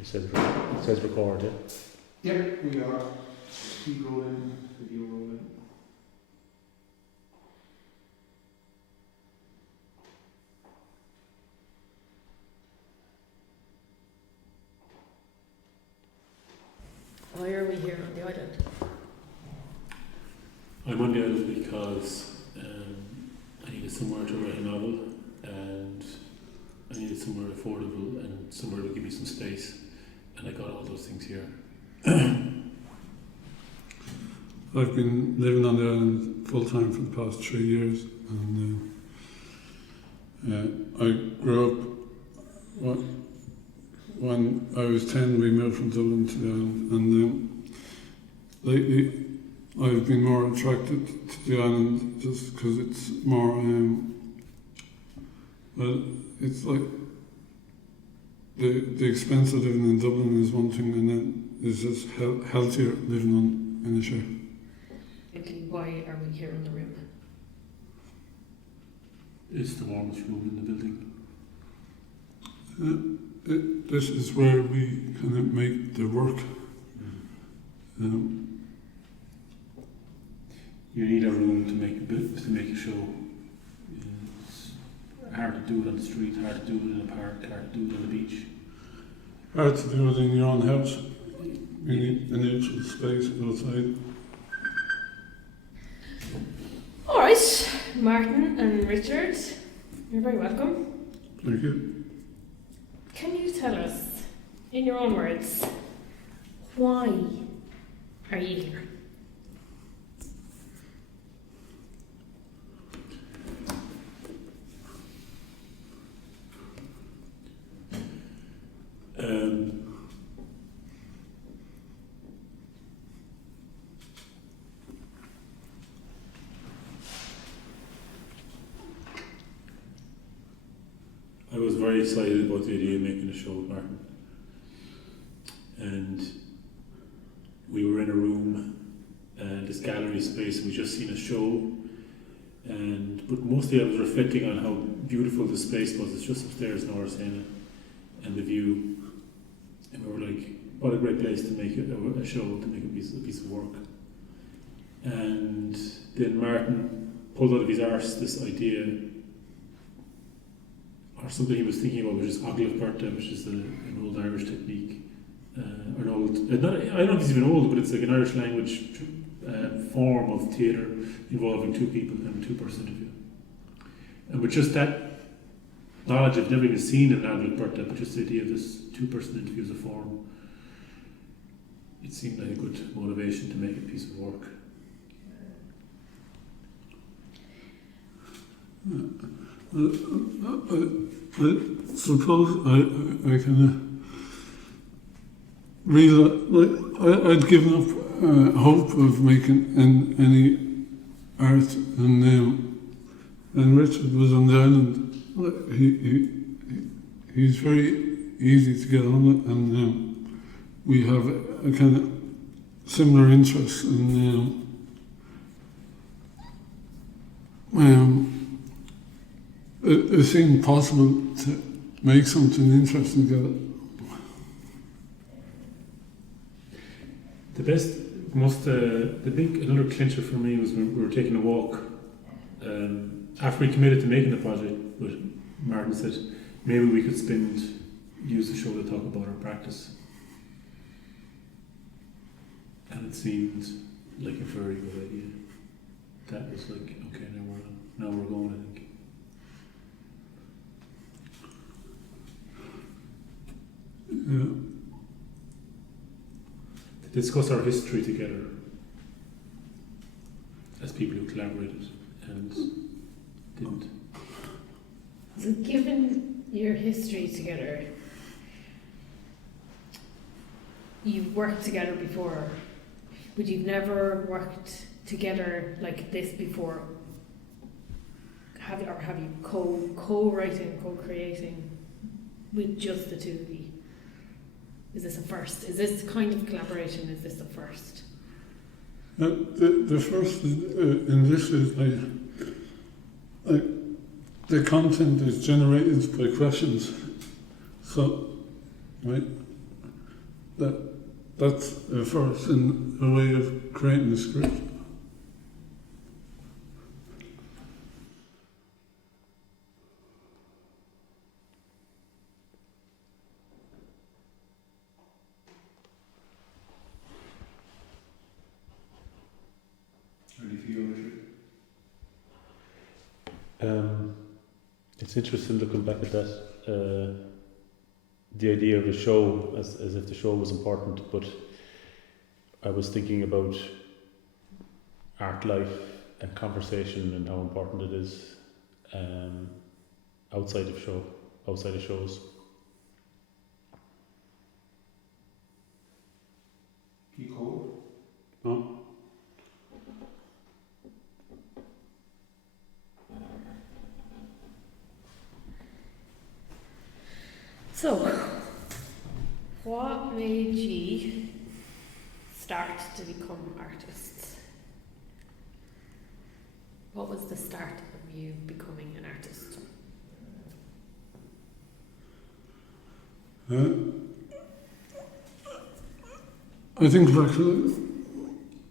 It says record, yeah? Yep, we are. Keep rolling, video rolling. Why are we here on the island? I'm on the island because I needed somewhere to write a novel, and I needed somewhere affordable and somewhere to give me some space, and I got all those things here. I've been living on the island full time for the past 3 years, and I grew up. When I was 10, we moved from Dublin to the island, and lately I've been more attracted to the island just because it's more, well, it's like the expense of living in Dublin is one thing, and then it's just healthier living in a share. Okay, why are we here in the room? It's the warmest room in the building. This is where we kind of make the work. You need a room to make a show. It's hard to do it on the street, hard to do it in a park, hard to do it on the beach. Hard to do it in your own house. You need a neutral space outside. Alright, Martin and Richard, you're very welcome. Thank you. Can you tell us, in your own words, why are you here? I was very excited about the idea of making a show with Martin, and we were in a room, this gallery space, and we just seen a show, but mostly I was reflecting on how beautiful the space was. It's just upstairs in Orsena, and the view, and we were like, what a great place to make a show, to make a piece of work. And then Martin pulled out of his arse this idea, or something he was thinking about, which is Agaillimh Beirte, which is an old Irish technique, I don't know if it's even old, but it's like an Irish language form of theatre involving two people and a two-person interview. And with just that knowledge, I've never even seen an Agaillimh Beirte, but just the idea of this two-person interview as a form, it seemed like a good motivation to make a piece of work. I suppose I kind of I'd given up hope of making any art, and Richard was on the island. He's very easy to get on with, and we have a kind of similar interest, and it seemed possible to make something interesting together. Another clincher for me was when we were taking a walk. After we committed to making the project, but Martin said maybe we could use the show to talk about our practice. And it seemed like a very good idea. That was like, okay, now we're going, I think. Yeah. To discuss our history together as people who collaborated and didn't. So given your history together, you've worked together before, but you've never worked together like this before. Have you co-writing, co-creating with just the two of you? Is this a first? Is this kind of collaboration, is this the first? The first in this is like the content is generated by questions. So, right, that's a first in a way of creating a script. How do you feel, Richard? It's interesting looking back at that. The idea of a show, as if the show was important, but I was thinking about art life and conversation and how important it is outside of shows. Keep cold. No? So, what made you start to become artists? What was the start of you becoming an artist? I think back to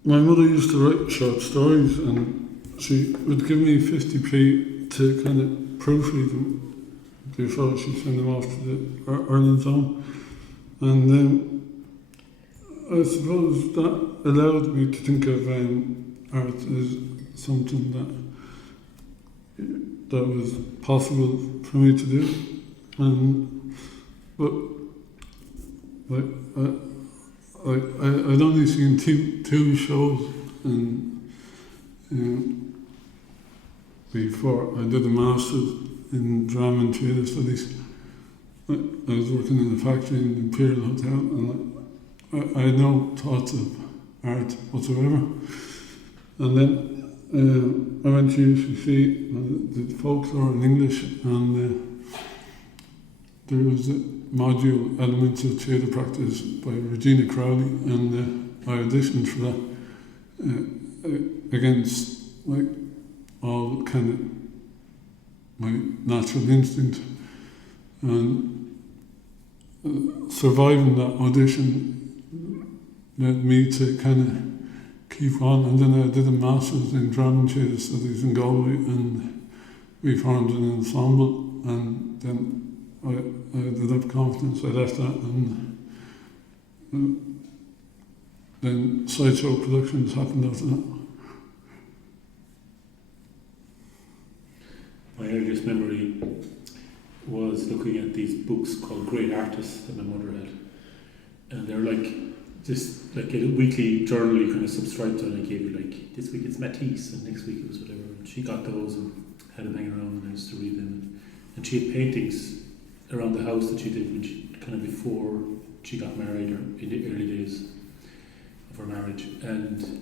my mother used to write short stories, and she would give me 50p to kind of proofread them before she sent them off to the Ireland Zone. And then I suppose that allowed me to think of art as something that was possible for me to do. But I'd only seen two shows before I did a master's in drama and theatre studies. I was working in a factory in the Imperial Hotel, and I had no thoughts of art whatsoever. And then I went to UCC and did folklore in English, and there was a module, Elements of Theatre Practice, by Regina Crowley, and I auditioned for that against like all kind of my natural instinct, and surviving that audition led me to kind of keep on. And then I did a master's in drama and theatre studies in Galway, and we formed an ensemble, and then I developed confidence. I left that, and then sideshow productions happened after that. My earliest memory was looking at these books called Great Artists that my mother had. And they're like just like a weekly journal you kind of subscribe to, and I gave you like, this week it's Matisse and next week it was whatever. And she got those and had them hanging around, and I used to read them. And she had paintings around the house that she did when she, kind of before she got married, or in the early days of her marriage. And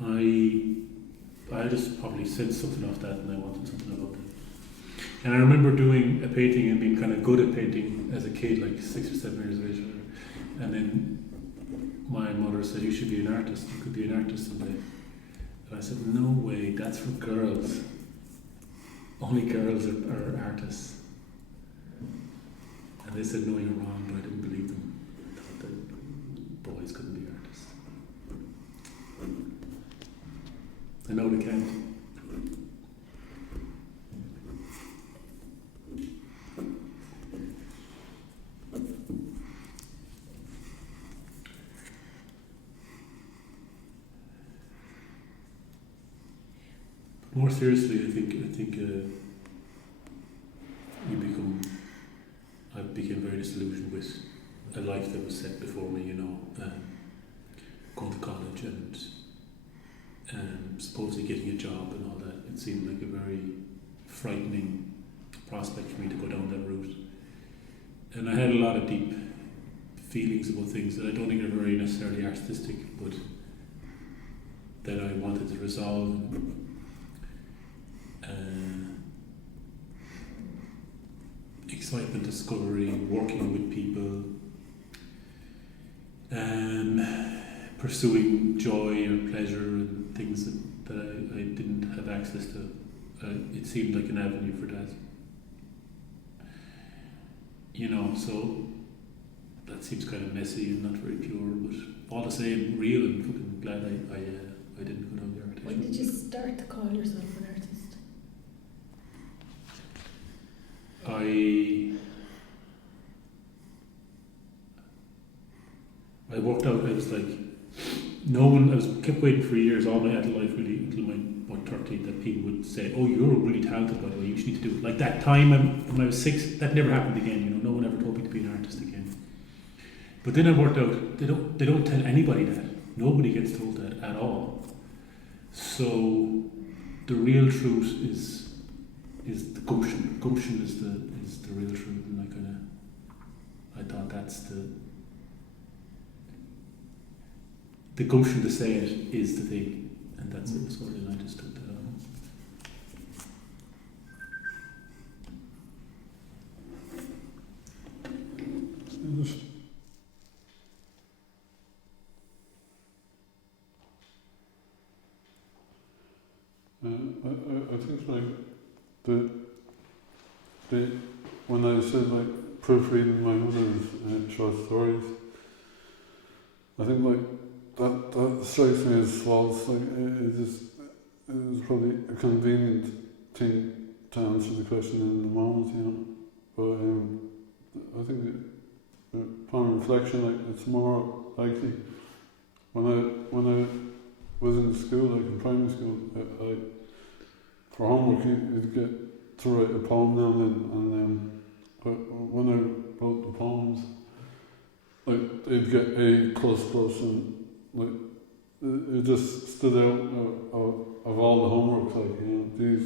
I just probably said something off that, and I wanted something about that. And I remember doing a painting and being kind of good at painting as a kid, like 6 or 7 years of age. And then my mother said, you should be an artist, you could be an artist someday. And I said, no way, that's for girls. Only girls are artists. And they said, no, you're wrong, but I didn't believe them. I thought that boys couldn't be artists. I know they can't. More seriously, I think I became very disillusioned with a life that was set before me. Going to college and supposedly getting a job and all that. It seemed like a very frightening prospect for me to go down that route. And I had a lot of deep feelings about things that I don't think are very necessarily artistic, but that I wanted to resolve. Excitement, discovery, working with people, pursuing joy or pleasure and things that I didn't have access to. It seemed like an avenue for that. you know, so that seems kind of messy and not very pure, but all the same, real, and fucking glad I didn't go down the architecture. When did you start to call yourself an artist? I worked out, I was like, no one, I was kept waiting for years, all my adult life really, until my, 30, that people would say, oh, you're really talented, by the way, you should need to do it. Like that time when I was 6, that never happened again, you know, no one ever told me to be an artist again. But then I worked out, they don't tell anybody that. Nobody gets told that at all. So the real truth is the gumption. Gumption is the real truth, and I thought that's the gumption to say it is the thing, and that's it. So then I just took that on. I think like the when I said like proofreading my mother's short stories, I think like that strikes me as false. Like it is probably a convenient thing to answer the question in the moment, you know. But I think upon reflection, like it's more likely when I was in school, like in primary school, I for homework you'd get to write a poem now and then, but when I wrote the poems, like they'd get A and like it just stood out of all the homework, like, you know, these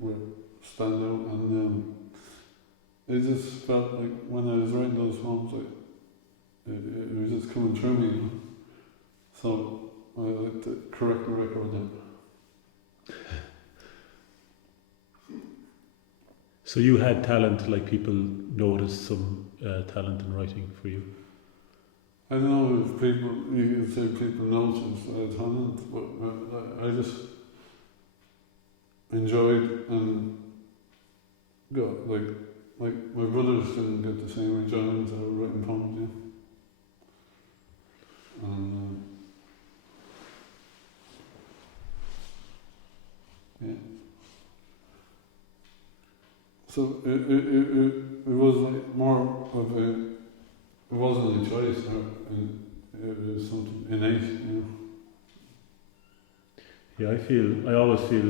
were stand out, and it just felt like when I was writing those poems, like it was just coming through me, you know? So I like to correct the record then. So you had talent, like people noticed some talent in writing for you? I don't know if you could say people notice talent, but I just enjoyed and got like my brothers didn't get the same enjoyment out of writing poems, yeah. And yeah. So it was like more of a, it wasn't a choice, it was something innate, you know. Yeah, I always feel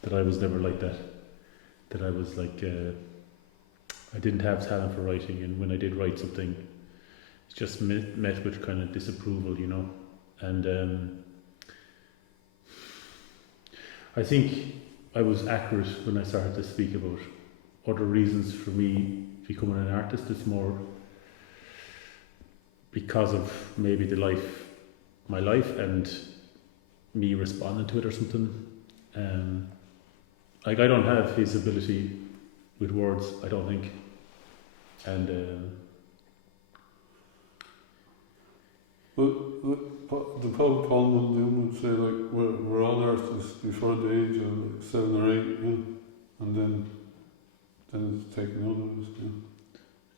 that I was never like that. That I was like, I didn't have talent for writing, and when I did write something, it just met with kind of disapproval, you know. And I think I was accurate when I started to speak about other reasons for me becoming an artist. It's more because of maybe my life and me responding to it or something. Like I don't have his ability with words, I don't think. And But the poet Paul Muldoon would say like we're all artists before the age of like 7 or 8, yeah, and then it's taken out of us,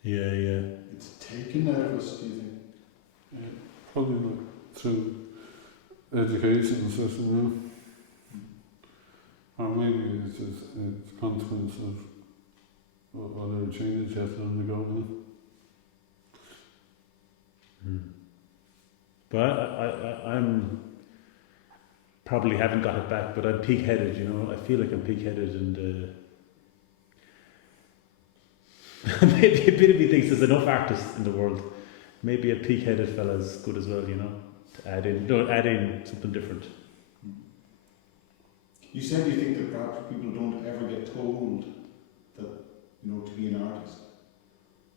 yeah. yeah. It's taken out of us, do you think? Yeah, probably like through education system, yeah. Or maybe it's just a consequence of whatever changes you have to undergo, yeah. But I'm probably haven't got it back, but I'm pig-headed, you know. I feel like I'm pig-headed, and maybe a bit of me thinks there's enough artists in the world. Maybe a pig-headed fella's good as well, you know, to add in something different. You said you think that perhaps people don't ever get told that, you know, to be an artist.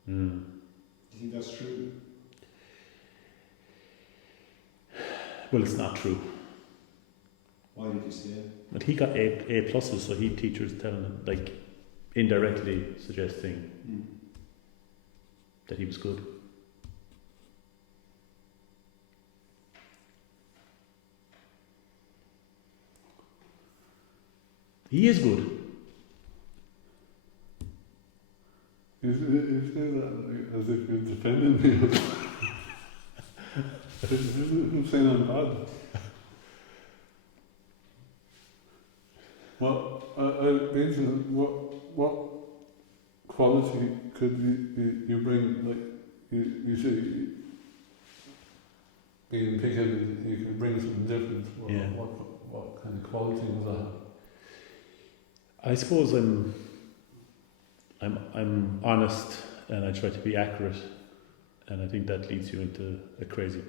Mm. Do you think that's true? Well, it's not true. Why did you say it? But he got A pluses, so he teachers telling him, like, indirectly suggesting that he was good. He is good. You say that like, as if you're defending me. I'm saying I'm bad. Well, basically, what quality could you bring? Like you say, being picky, you could bring something different. Well, Yeah. What kind of quality was that? I suppose I'm honest and I try to be accurate, and I think that leads you into a crazy,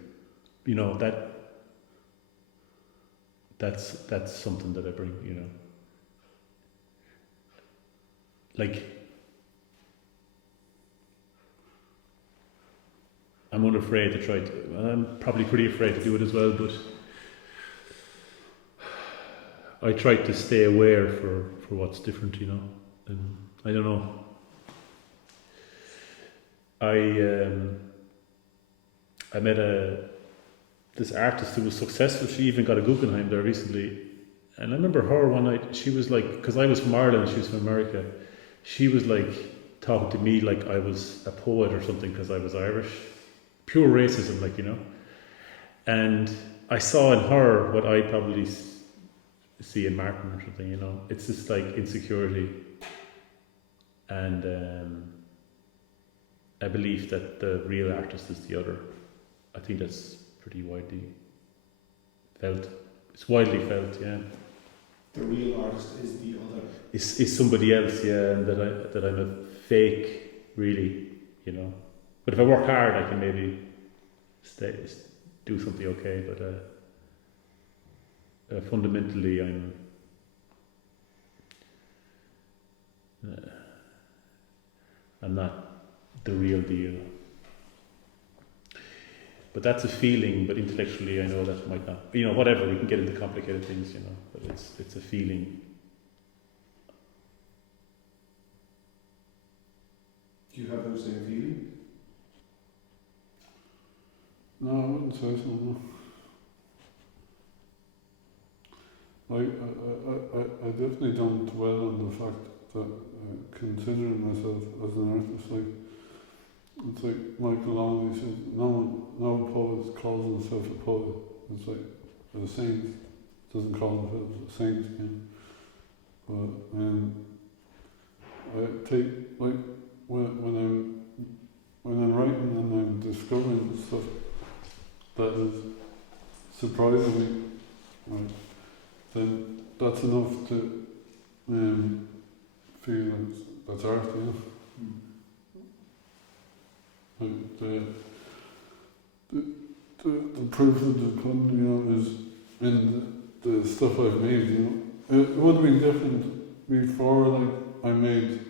you know, that's something that I bring, you know. Like, I'm unafraid to try to, and I'm probably pretty afraid to do it as well, but I try to stay aware for what's different, you know. And I don't know. I met this artist who was successful. She even got a Guggenheim there recently, and I remember her one night. She was like, because I was from Ireland, she was from America. She was like talking to me like I was a poet or something because I was Irish. Pure racism, like, you know. And I saw in her what I probably see in Martin or something, you know. It's just like insecurity and a belief that the real artist is the other. I think that's pretty widely felt. It's widely felt, yeah. The real artist is the other. Is somebody else, yeah, and that I'm a fake, really, you know. But if I work hard, I can maybe do something okay. But fundamentally, I'm not the real deal. But that's a feeling. But intellectually, I know that might not. You know, whatever. We can get into complicated things, you know. But it's a feeling. Do you have those same feelings? No, I wouldn't say so. No. I definitely don't dwell on the fact that considering myself as an artist, like it's like Michael Longley says, no poet calls himself a poet. It's like a saint doesn't call himself a saint. You know? But I take like when I'm writing and I'm discovering stuff that is surprising me, right, then that's enough to feel that's art, you know. Like the proof of the pudding, you know, is in the stuff I've made, you know. It would have been different before, like, I made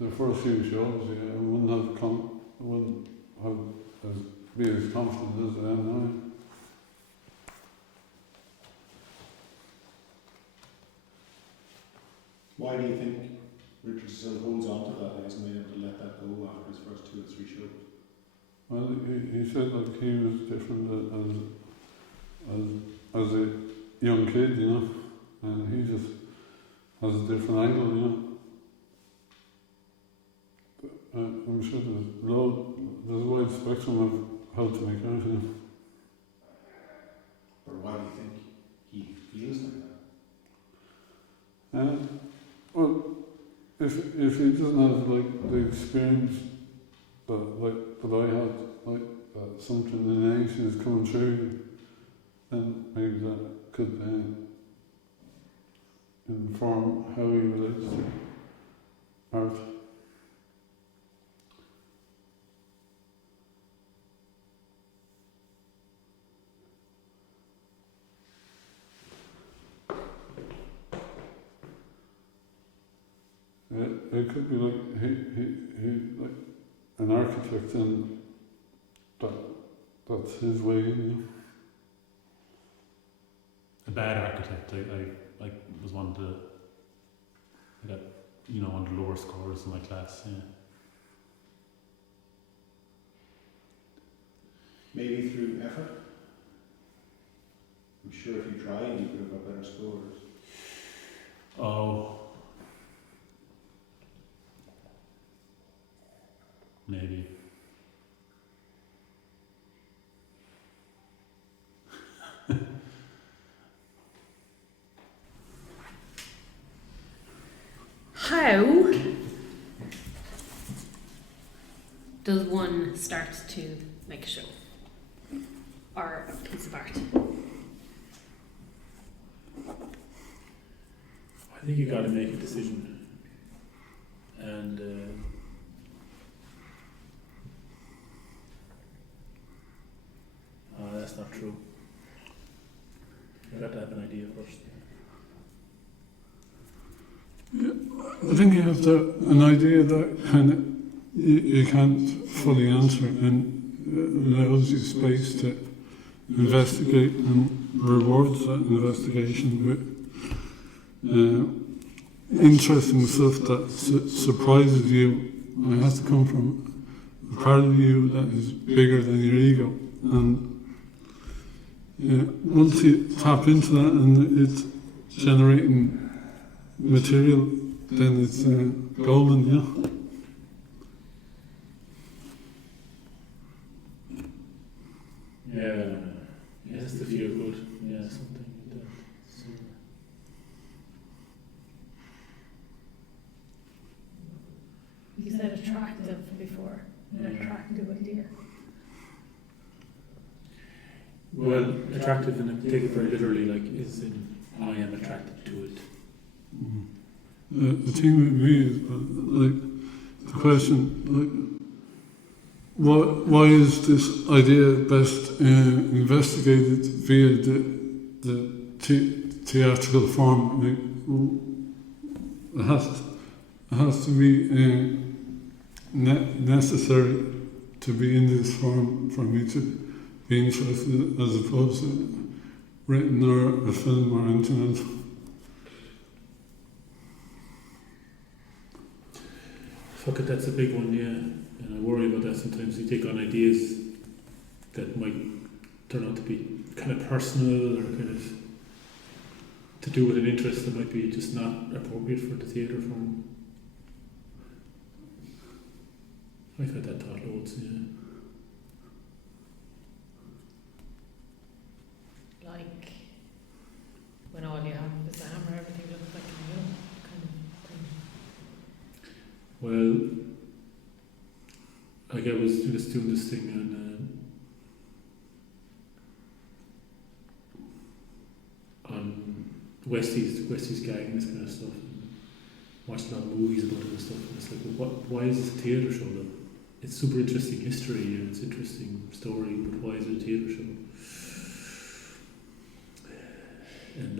the first few shows, yeah. I wouldn't have be as confident as I am now. Why do you think Richard still holds on to that? He hasn't been able to let that go after his first 2 or 3 shows. Well, he said like he was different as a young kid, you know, and he just has a different angle, you know. I'm sure there's a wide spectrum of how to make art, you know. But why do you think he feels like that? Well, if he doesn't have like the experience that I had, like something in the nation is coming through, then maybe that could inform how he relates to art. It could be like he like an architect, and that's his way, you know. A bad architect. I was one of I got, you know, one of the lower scores in my class. Yeah. Maybe through effort? I'm sure if you tried, you could have got better scores. Oh. maybe. How does one start to make a show or a piece of art? I think you got to make a decision, and that's not true. You got to have an idea first. I think you have an idea that kind of you can't fully answer, and allows you space to investigate and rewards that investigation with interesting stuff that surprises you. It has to come from a part of you that is bigger than your ego, and once you tap into that and it's generating material, then it's golden, yeah. Yeah, yes, the feel good. Yeah, something like that. So, You said attractive before. An attractive idea. well, attractive, and take it very literally, like, is in I am attracted to it. The thing with me is, like, the question, like, why is this idea best investigated via the theatrical form? Like, it has to be necessary to be in this form for me to be interested, as opposed to written or a film or anything else. Fuck it, that's a big one, yeah. And I worry about that sometimes. You take on ideas that might turn out to be kind of personal or kind of to do with an interest that might be just not appropriate for the theatre form. I've had that thought loads, yeah. Like when all you have is a hammer, everything looks like a nail kind of thing. Well, like I was just doing this thing on Westie's gang and this kind of stuff, and watched a lot of movies about it and stuff, and it's like, well, why is this a theatre show then? It's super interesting history and it's interesting story, but why is it a theatre show? And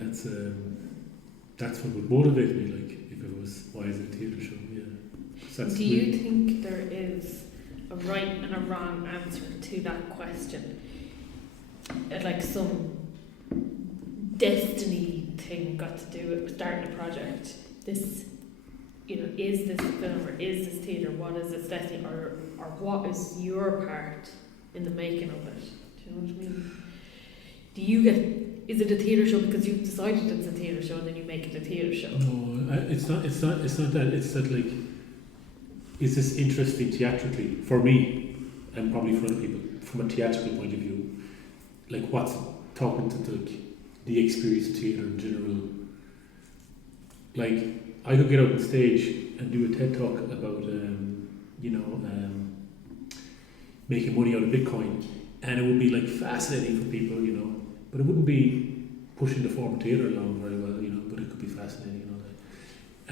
that's what would motivate me, like, if it was, why is it a theatre show? Yeah. Do you think there is a right and a wrong answer to that question? Like some destiny thing got to do with starting a project? This, is this a film or is this theatre? What is its destiny, or what is your part in the making of it? Do you know what I mean? Is it a theatre show because you've decided it's a theatre show and then you make it a theatre show? No, it's not that. It's that, like, is this interesting theatrically for me and probably for other people from a theatrical point of view? Like, what's talking to the experience of theatre in general? Like, I could get out on stage and do a TED talk about making money out of Bitcoin, and it would be like fascinating for people, but it wouldn't be pushing the form of theatre along very well, but it could be fascinating and all that.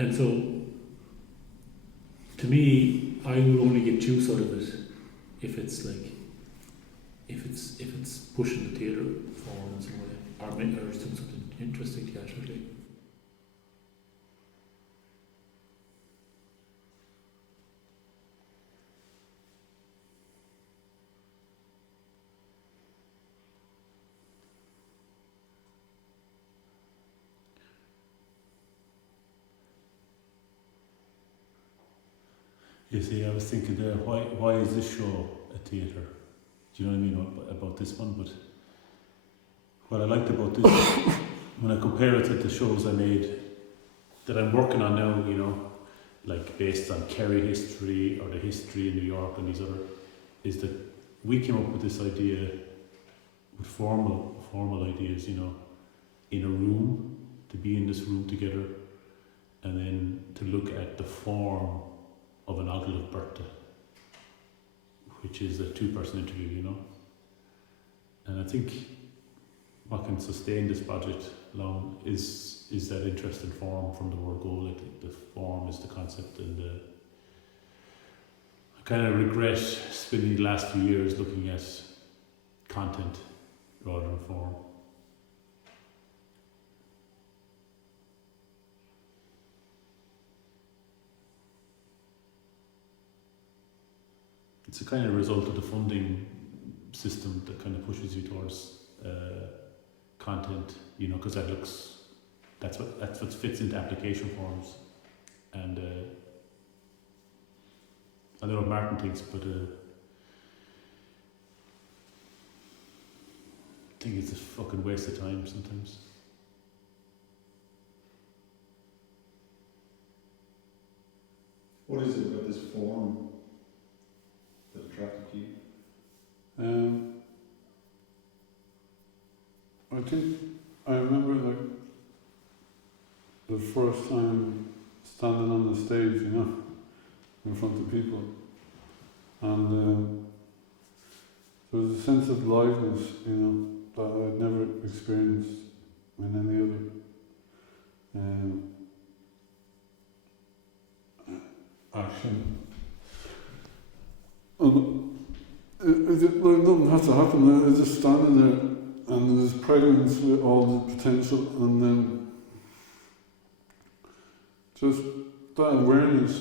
And so, to me, I will only get juice out of it if it's pushing the theatre forward in some way, or doing something interesting theatrically. You see, I was thinking there, why is this show a theatre? Do you know what I mean about this one? But what I liked about this, when I compare it to the shows I made that I'm working on now, like based on Kerry history or the history in New York and these other, is that we came up with this idea with formal ideas, you know, in a room, to be in this room together, and then to look at the form of an Agaillimh Beirte, which is a 2-person interview, you know. And I think what can sustain this project long is that interest in form from the word go. Like the form is the concept, and I kind of regret spending the last few years looking at content rather than form. It's a kind of result of the funding system that kind of pushes you towards content, you know, because that's what fits into application forms, and I don't know what Martin thinks, but I think it's a fucking waste of time sometimes. What is it about this form that attracted you? I think I remember like the first time standing on the stage, you know, in front of people, and there was a sense of liveness, you know, that I'd never experienced in any other action. Like nothing had to happen. I was just standing there, and there was presence with all the potential, and then just that awareness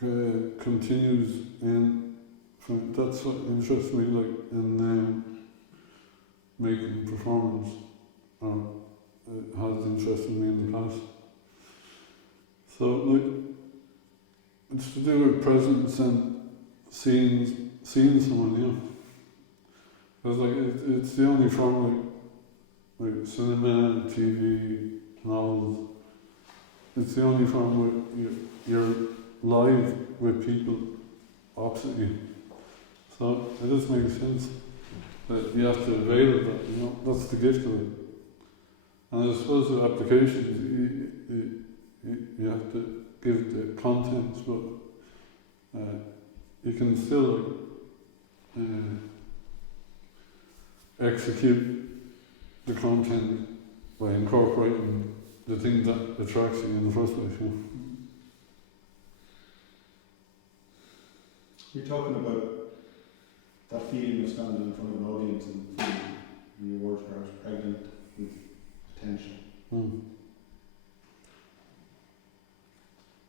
continues, and that's what interests me, like in making performance, or it has interested me in the past. So like it's to do with presence and seeing someone, you know. It's like it's the only form, like cinema, TV, novels. It's the only form where you're live with people opposite you. So it does make sense that you have to avail of that, you know. That's the gift of it. And I suppose with applications, you have to give the content, but you can still execute the content by incorporating the thing that attracts you in the first place. You know? You're talking about that feeling of standing in front of an audience and feeling, in your words, perhaps pregnant with potential. Mm.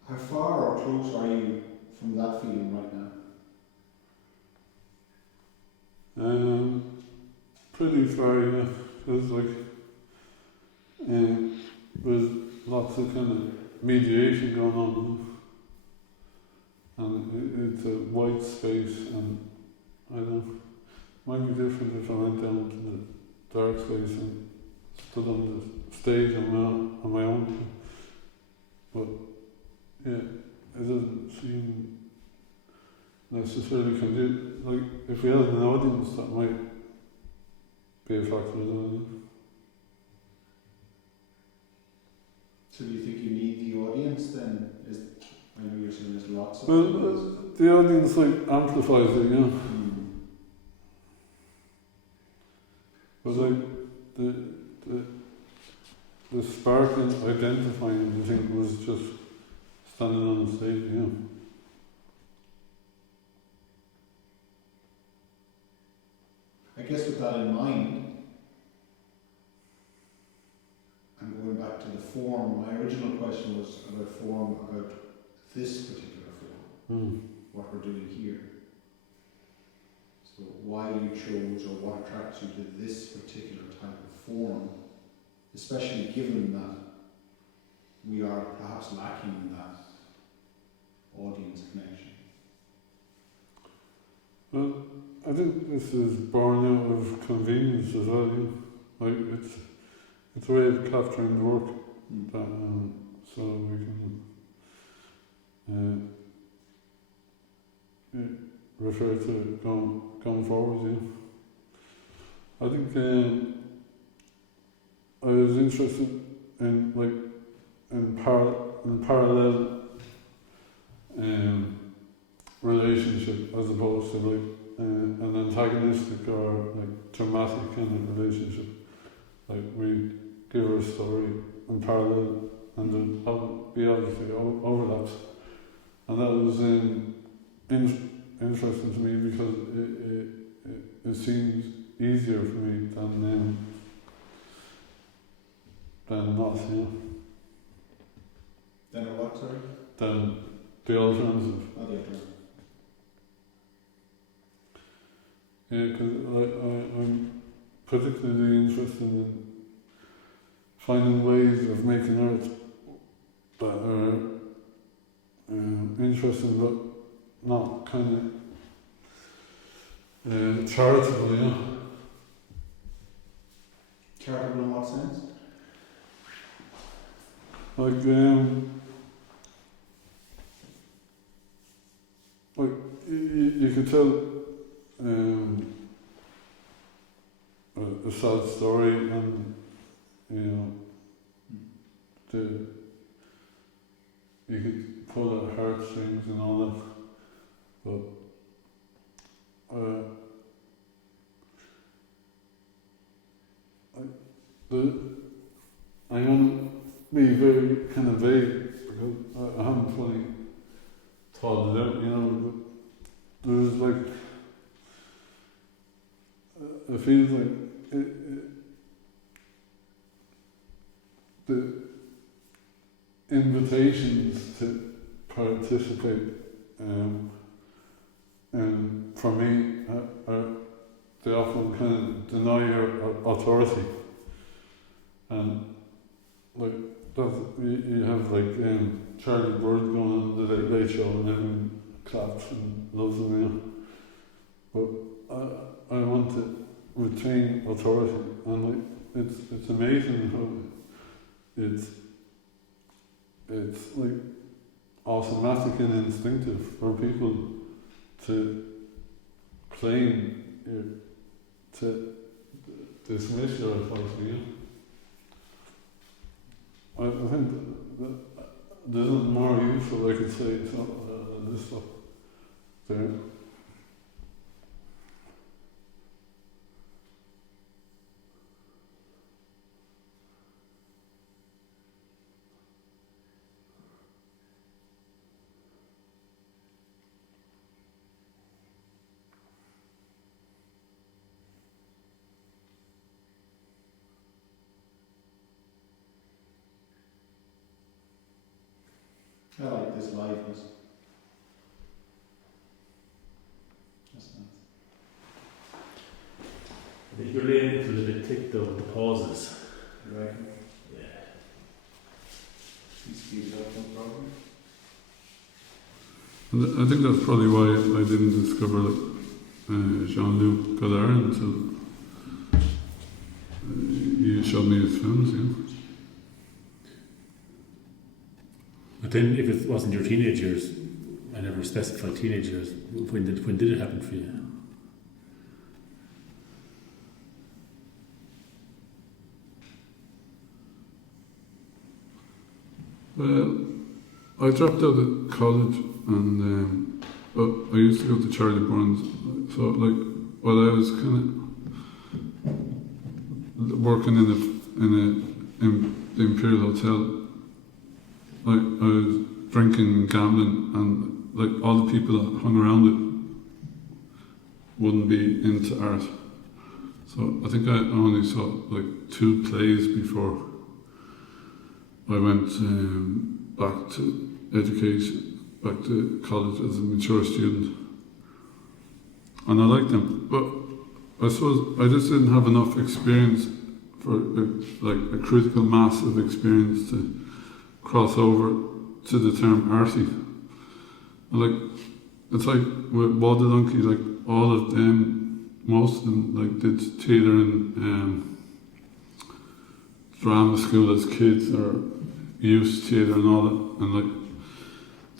How far or close are you from that feeling right now? Pretty far, yeah. There's like there's lots of kind of mediation going on, and it's a white space, and I don't know, it might be different if I went down to the dark space and stood on the stage on my own, but yeah, it doesn't seem necessarily conducive. Like if we had an audience, that might be a factor as well. So do you think you need the audience then? I know you're saying there's lots of The audience like amplifies it, you know. But like the spark in identifying the thing was just standing on the stage, you know. I guess with that in mind, I'm going back to the form. My original question was about form, about this particular form, what we're doing here. So why you chose or what attracts you to this particular type of form, especially given that we are perhaps lacking in that audience connection. Well, I think this is born out of convenience as well. You know? Like it's a way of capturing the work, that, so we can refer to going forward. I think I was interested in parallel relationship as opposed to an antagonistic or dramatic kind of relationship. We give her a story in parallel and then be obviously overlaps. And that was interesting to me because it seems easier for me than not, Then a what, sorry? Than the alternative. Oh, the alternative. Yeah, because I'm particularly interested in finding ways of making art that are interesting but not kind of charitable, Charitable in what sense? You could tell a sad story and you could pull at heartstrings and all that, but I'm going to be very kind of vague because I haven't fully thought it out, but there's it feels like the invitations to participate for me they often kind of deny your authority, and you have Charlie Bird going on the Late Late Show and everyone claps and loves him, but I want to retain authority, and it's amazing how it's automatic and instinctive for people to claim to dismiss your authority. I think that there isn't more useful I could say this stuff there. I like this liveness. That's nice. I think you're laying it a little bit thick though with the pauses. You reckon? Yeah. You speed it up, no problem. And I think that's probably why I didn't discover Jean-Luc Godard until you showed me his films, But then, if it wasn't your teenage years, I never specified teenage years. When did it happen for you? Well, I dropped out of college and but I used to go to Charlie Burns. So while I was kind of working in the Imperial Hotel, I was drinking and gambling, and all the people that hung around it wouldn't be into art. So I think I only saw 2 plays before I went back to education, back to college as a mature student. And I liked them, but I suppose I just didn't have enough experience for a critical mass of experience to cross over to the term arty. It's like with Wadadunky, all of them, most of them did theatre and drama school as kids, or youth theatre and all that, and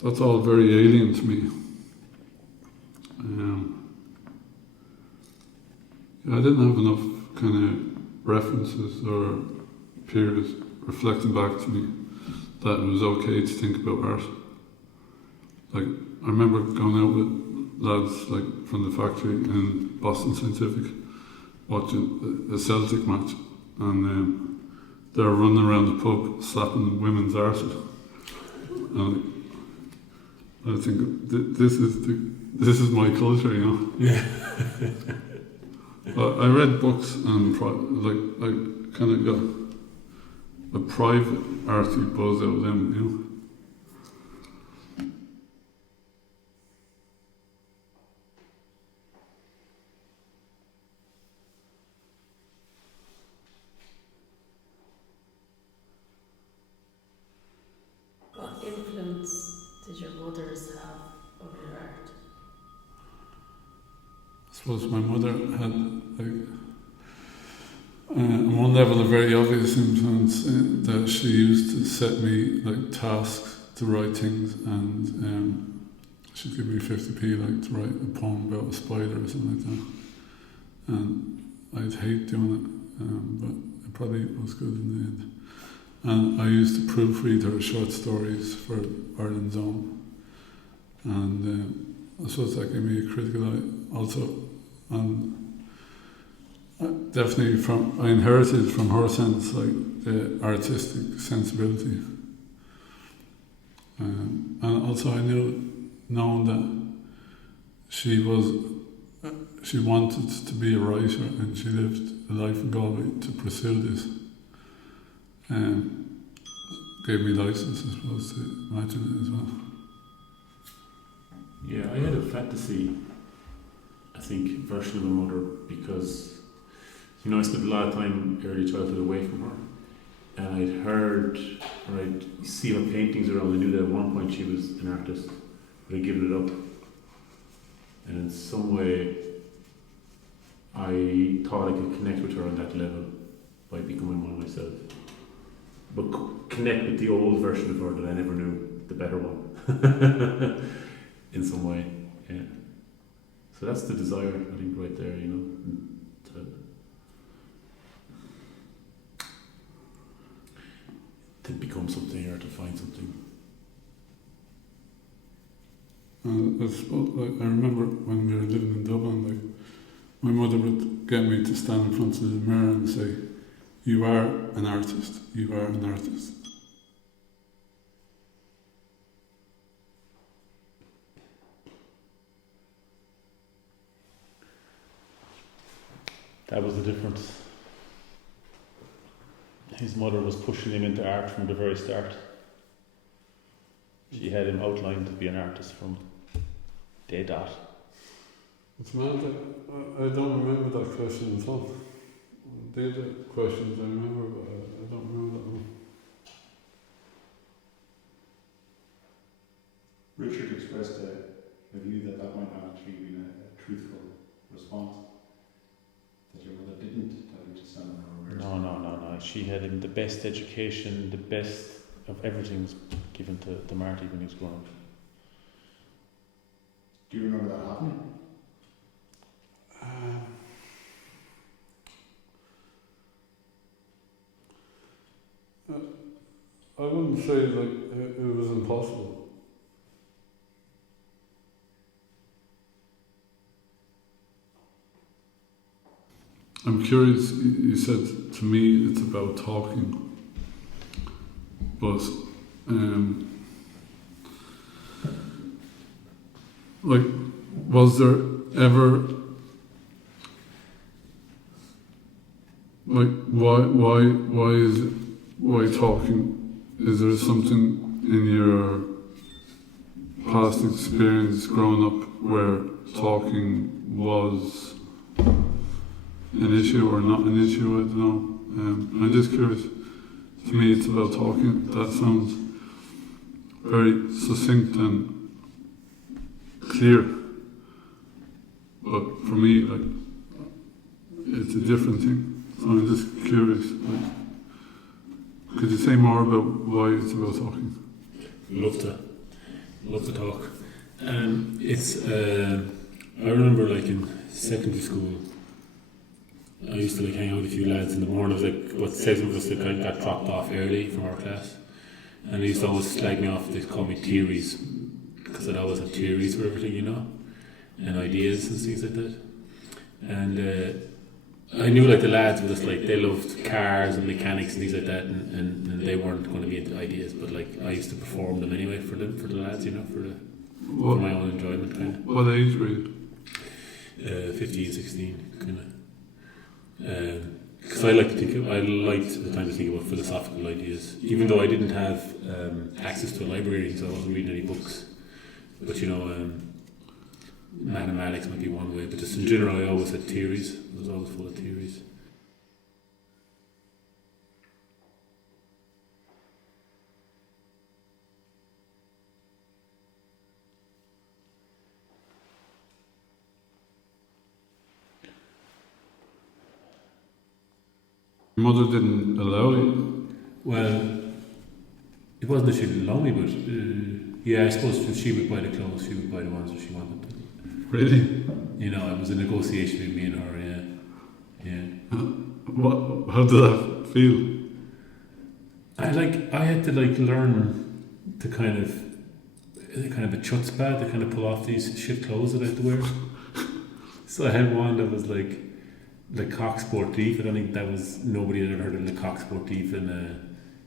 that's all very alien to me. I didn't have enough kind of references or peers reflecting back to me that it was okay to think about art. Like, I remember going out with lads like from the factory in Boston Scientific watching a Celtic match, and they're running around the pub slapping women's arses. And I think this is my culture, you know. Yeah. I read books and I kind of got a private arty buzz out of them, you know. What influence did your mothers have on your art? I suppose my mother had, like, on one level, a very obvious influence that she used to set me like tasks to write things, and she'd give me 50p like to write a poem about a spider or something like that. And I'd hate doing it, but it probably was good in the end. And I used to proofread her short stories for Ireland's Own, and I suppose that gave me a critical eye also. And definitely I inherited from her sense like the artistic sensibility, and also I knowing that she wanted to be a writer, and she lived a life in Galway to pursue this. Gave me license, I suppose, to imagine it as well. Yeah, I had a fantasy, I think, version of my mother because, you know, I spent a lot of time early childhood away from her, and I'd heard, or I'd see her paintings around. I knew that at one point she was an artist, but I'd given it up. And in some way, I thought I could connect with her on that level by becoming one myself. But connect with the old version of her that I never knew, the better one, in some way, yeah. So that's the desire, I think, right there, you know, to become something or to find something. I suppose, like, I remember when we were living in Dublin, like, my mother would get me to stand in front of the mirror and say, "You are an artist, you are an artist." That was the difference. His mother was pushing him into art from the very start. She had him outlined to be an artist from day dot. It's mad that I don't remember that question at all. The other questions I remember, but I don't remember that one. Richard expressed a view that might not actually be a truthful response. That your mother didn't tell you to stand on her mirror. No. She had him the best education, the best of everything was given to Marty when he was growing up. Do you remember that happening? I wouldn't say like it was impossible. I'm curious, you said to me it's about talking, but like, was there ever, like, why talking? Is there something in your past experience growing up where talking was an issue or not an issue? I don't know. I'm just curious. To me, it's about talking. That sounds very succinct and clear. But for me, like, it's a different thing. So I'm just curious. Like, could you say more about why it's about talking? Love to. love to talk. It's I remember like in secondary school, I used to like hang out with a few lads in the morning. It was like about 7 of us that kind of got dropped off early from our class, and they used to always slag me off. They'd call me theories because I'd always have theories for everything, you know, and ideas and things like that. And I knew like the lads were just like they loved cars and mechanics and things like that, and they weren't going to be into ideas. But like I used to perform them anyway for the lads, you know, for my own enjoyment kind of. What age were you? 15, 16, kind of. Because I liked at the time to think about philosophical ideas, even though I didn't have access to a library, so I wasn't reading any books. But you know, mathematics might be one way, but just in general, I always had theories. I was always full of theories. Your mother didn't allow you? Well, it wasn't that she didn't allow me, but yeah, I suppose if she would buy the clothes, she would buy the ones that she wanted. Really? You know, it was a negotiation between me and her. Yeah. How did that feel? I had to like learn to kind of a chutzpah to kind of pull off these shit clothes that I had to wear. So I had one that was like Le Coq Sportif. I don't think that was, nobody had ever heard of Le Coq Sportif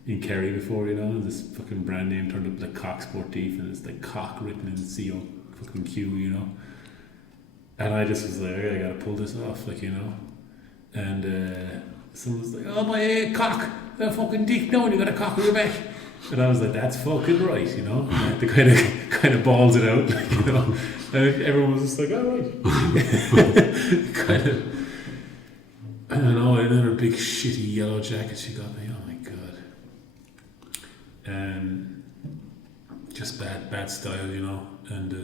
in Kerry before, you know. This fucking brand name turned up Le Coq Sportif, and it's like cock written in CO fucking Q, you know. And I just was like, okay, I gotta pull this off, like, you know. And someone was like, oh my cock, that fucking dick, no, you got a cock on your back. And I was like, that's fucking right, you know. And I had to kind of balls it out, like, you know. And everyone was just like, all right. Kind of. I don't know, another big shitty yellow jacket she got me. Oh my god. Just bad style, you know. And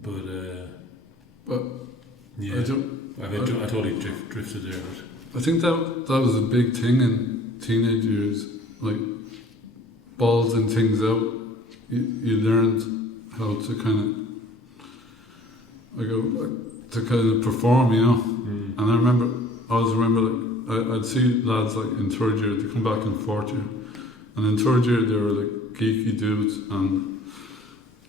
But yeah, I totally drifted there. But I think that was a big thing in teenage years, like ballsing things out. You learned how to kind of perform, you know. And I always remember like I'd see lads like in third year, they come back in fourth year, and in third year they were like geeky dudes, and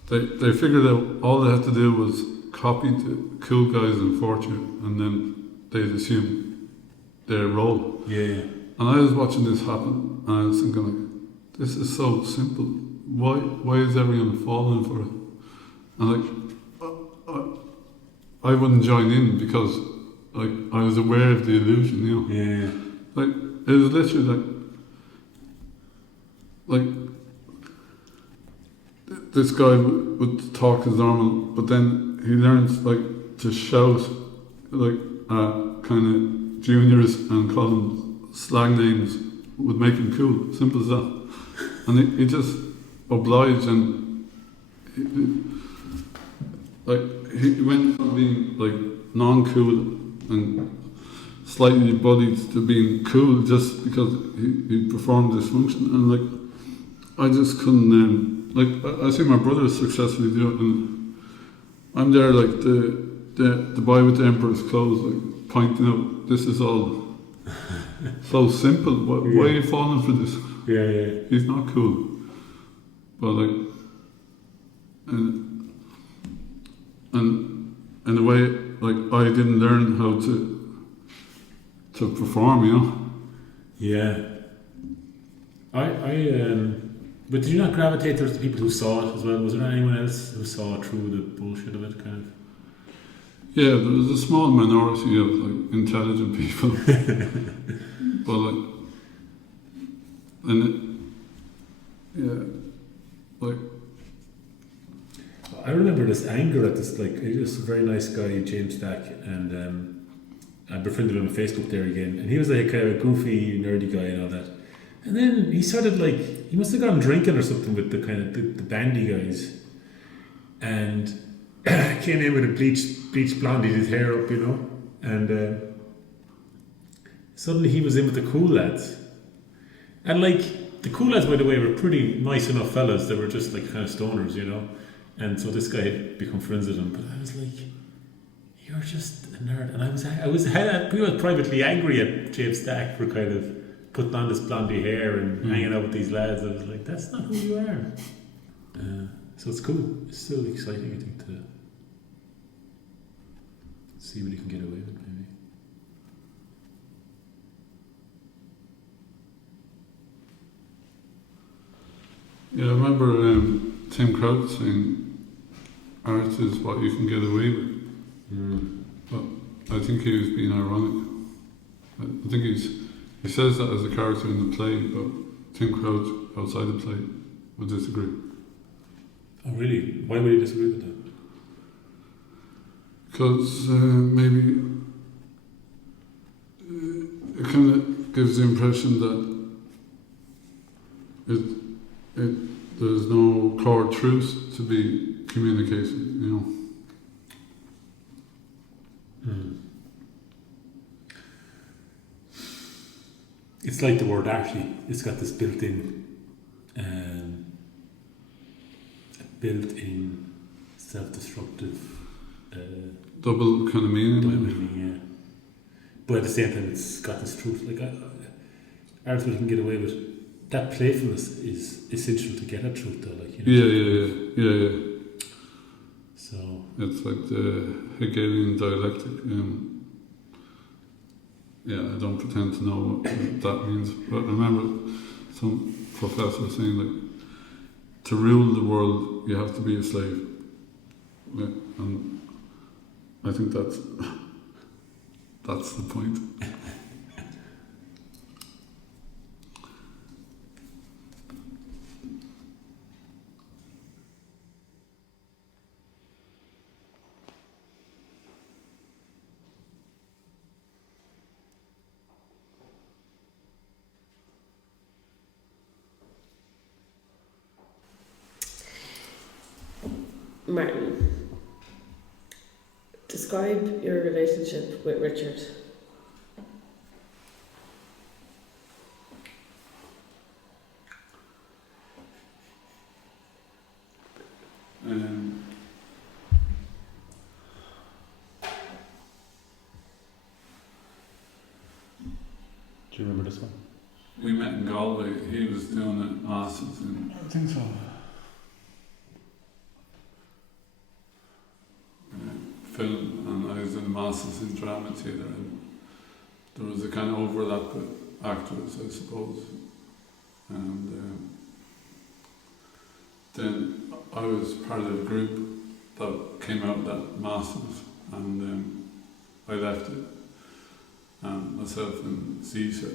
they figured out all they had to do was copy the cool guys in fourth year, and then they'd assume their role. Yeah. And I was watching this happen, and I was thinking like, this is so simple. Why is everyone falling for it? And like, I wouldn't join in because like I was aware of the illusion, you know. Yeah. Like it was literally like this guy would talk as normal, but then he learns like to shout like kind of juniors and call them slang names would make him cool. Simple as that. And he just obliged, and he went from being like non-cool and slightly bullied to being cool just because he performed this function. And like I just couldn't I see my brothers successfully do it, and I'm there like the boy with the emperor's clothes, like pointing out this is all so simple. Why are you falling for this? Yeah. He's not cool. But like and in a way, like I didn't learn how to perform, you know. Yeah. But did you not gravitate towards the people who saw it as well? Was there anyone else who saw through the bullshit of it, kind of? Yeah, there was a small minority of like intelligent people, but like, like. I remember this anger at this, like, this very nice guy, James Stack, and I befriended him on Facebook there again, and he was like kind of a goofy, nerdy guy and all that. And then he started like, he must have gone drinking or something with the kind of the bandy guys, and came in with a bleach blondie, his hair up, you know, and suddenly he was in with the cool lads, and like the cool lads, by the way, were pretty nice enough fellas. They were just like kind of stoners, you know. And so this guy had become friends with him, but I was like, "You're just a nerd." And I was privately angry at James Stack for kind of putting on this blondie hair and hanging out with these lads. I was like, "That's not who you are." So it's cool. It's still exciting, I think, to see what he can get away with, maybe. Yeah, I remember Tim Crouch saying art is what you can get away with. But I think he was being ironic. I think he says that as a character in the play, but Tim Crouch outside the play would disagree. Oh, really? Why would you disagree with that? Because maybe it kind of gives the impression that there's no core truth to be communicated, you know. It's like the word arty. It's got this built-in self-destructive Double kind of meaning. yeah. But at the same time, it's got this truth. Like art we can get away with. That playfulness is essential to get at truth, though. Like, you know. Yeah. So It's like the Hegelian dialectic. I don't pretend to know what that means, but I remember some professor saying, like, to rule the world, you have to be a slave. Yeah, and I think that's the point. Martin, describe your relationship with Richard. do you remember this one? We met in Galway. He was doing a masters in, I think so. film, and I was in a masters in drama theatre, and there was a kind of overlap with actors, I suppose. And then I was part of a group that came out of that masters, and I left it. And myself and Caesar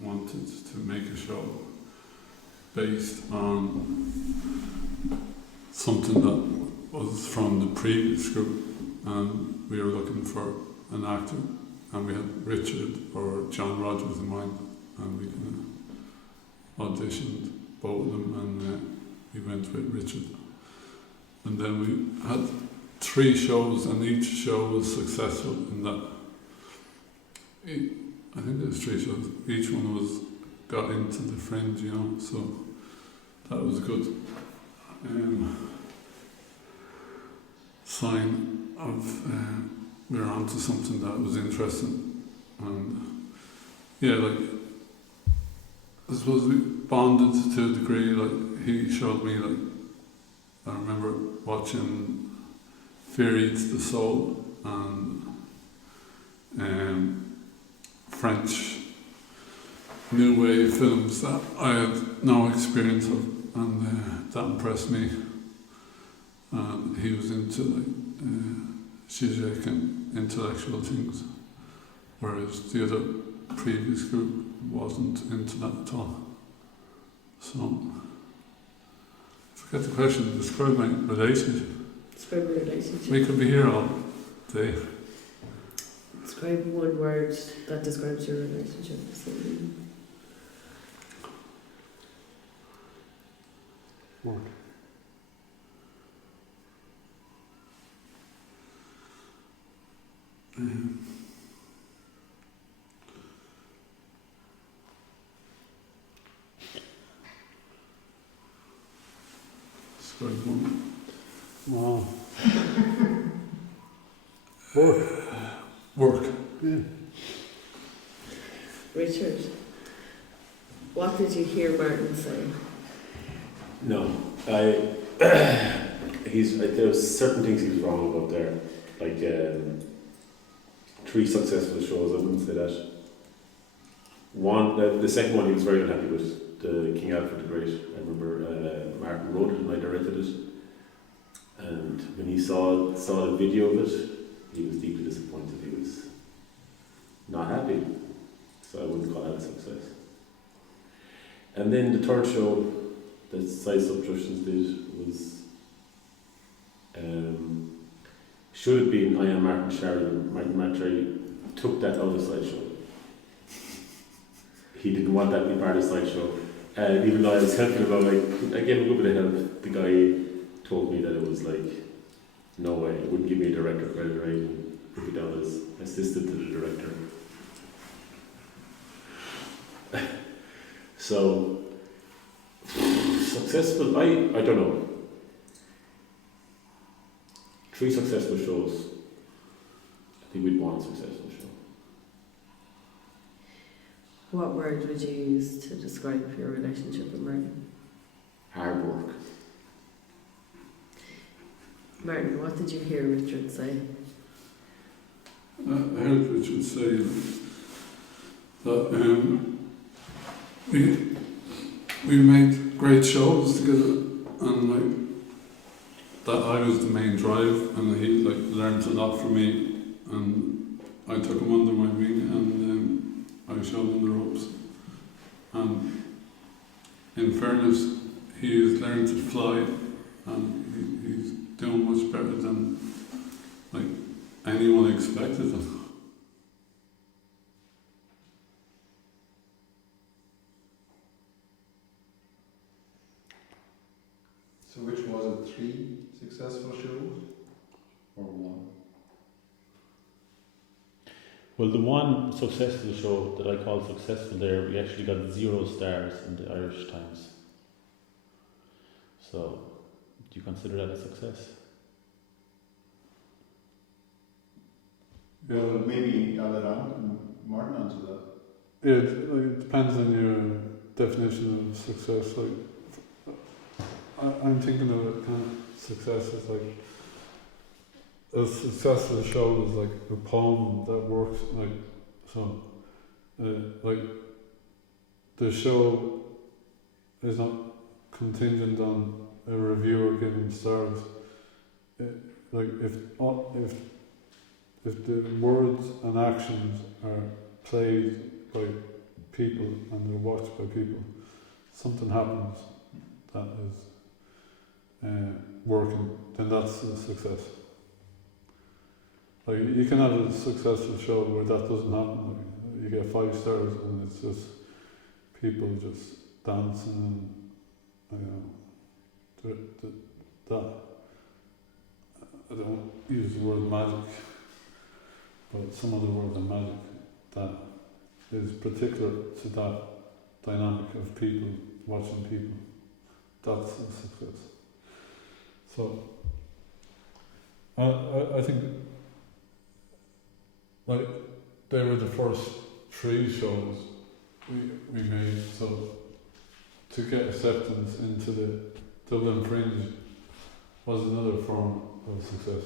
wanted to make a show based on something that was from the previous group, and we were looking for an actor, and we had Richard or John Rogers in mind, and we kind of auditioned both of them, and we went with Richard. And then we had 3 shows, and each show was successful in that. I think there was 3 shows. Each one got into the fringe, you know. So that was a good sign of we were onto something that was interesting. And I suppose we bonded to a degree. Like, he showed me, like, I remember watching Fear Eats the Soul and French New Wave films that I had no experience of, and that impressed me. And he was into, like, Zizek and intellectual things, whereas the other previous group wasn't into that at all. So, forget the question, describe my relationship. Describe your relationship. We could be here all day. Describe one word that describes your relationship. Word. describe one. Wow. Work. Yeah. Richard, what did you hear Martin say? No, there was certain things he was wrong about there, like 3 successful shows. I wouldn't say that. One, the second one, he was very unhappy with, the King Alfred the Great. I remember Martin wrote it and I directed it, and when he saw the video of it, he was deeply disappointed. He was not happy, so I wouldn't call that a success. And then the third show that Side Subtractions did was should have been I Am Martin Sherry. Martin Sherry took that out of the slideshow. He didn't want that to be part of the slideshow. And even though I was helping him out, I gave him a good bit of help. The guy told me that it was like, no way, he wouldn't give me a director credit or anything. Put me down as assistant to the director. So, successful, I don't know. 3 successful shows. I think we'd want a successful show. What word would you use to describe your relationship with Martin? Hard work. Martin, what did you hear Richard say? I heard Richard say that we made great shows together, and like that I was the main drive, and he like learned a lot from me, and I took him under my wing, and I showed him the ropes. And in fairness, he has learned to fly, and he's doing much better than like anyone expected him. So which was it, 3 successful shows or 1? Well, the one successful show that I called successful there, we actually got 0 stars in the Irish Times. So, do you consider that a success? Well, maybe I'll let Martin answer that. Yeah, it depends on your definition of success. Like, I'm thinking of it kind of success as like a successful show is like a poem that works like so. Like the show is not contingent on a reviewer giving stars. Like if the words and actions are played by people and they're watched by people, something happens that is working, then that's a success. Like you can have a successful show where that doesn't happen. Like, you get 5 stars and it's just people just dancing and that. I don't use the word magic, but some of the words are magic that is particular to that dynamic of people watching people. That's a success. So I think like they were the first 3 shows we made, so to get acceptance into the Dublin Fringe was another form of success.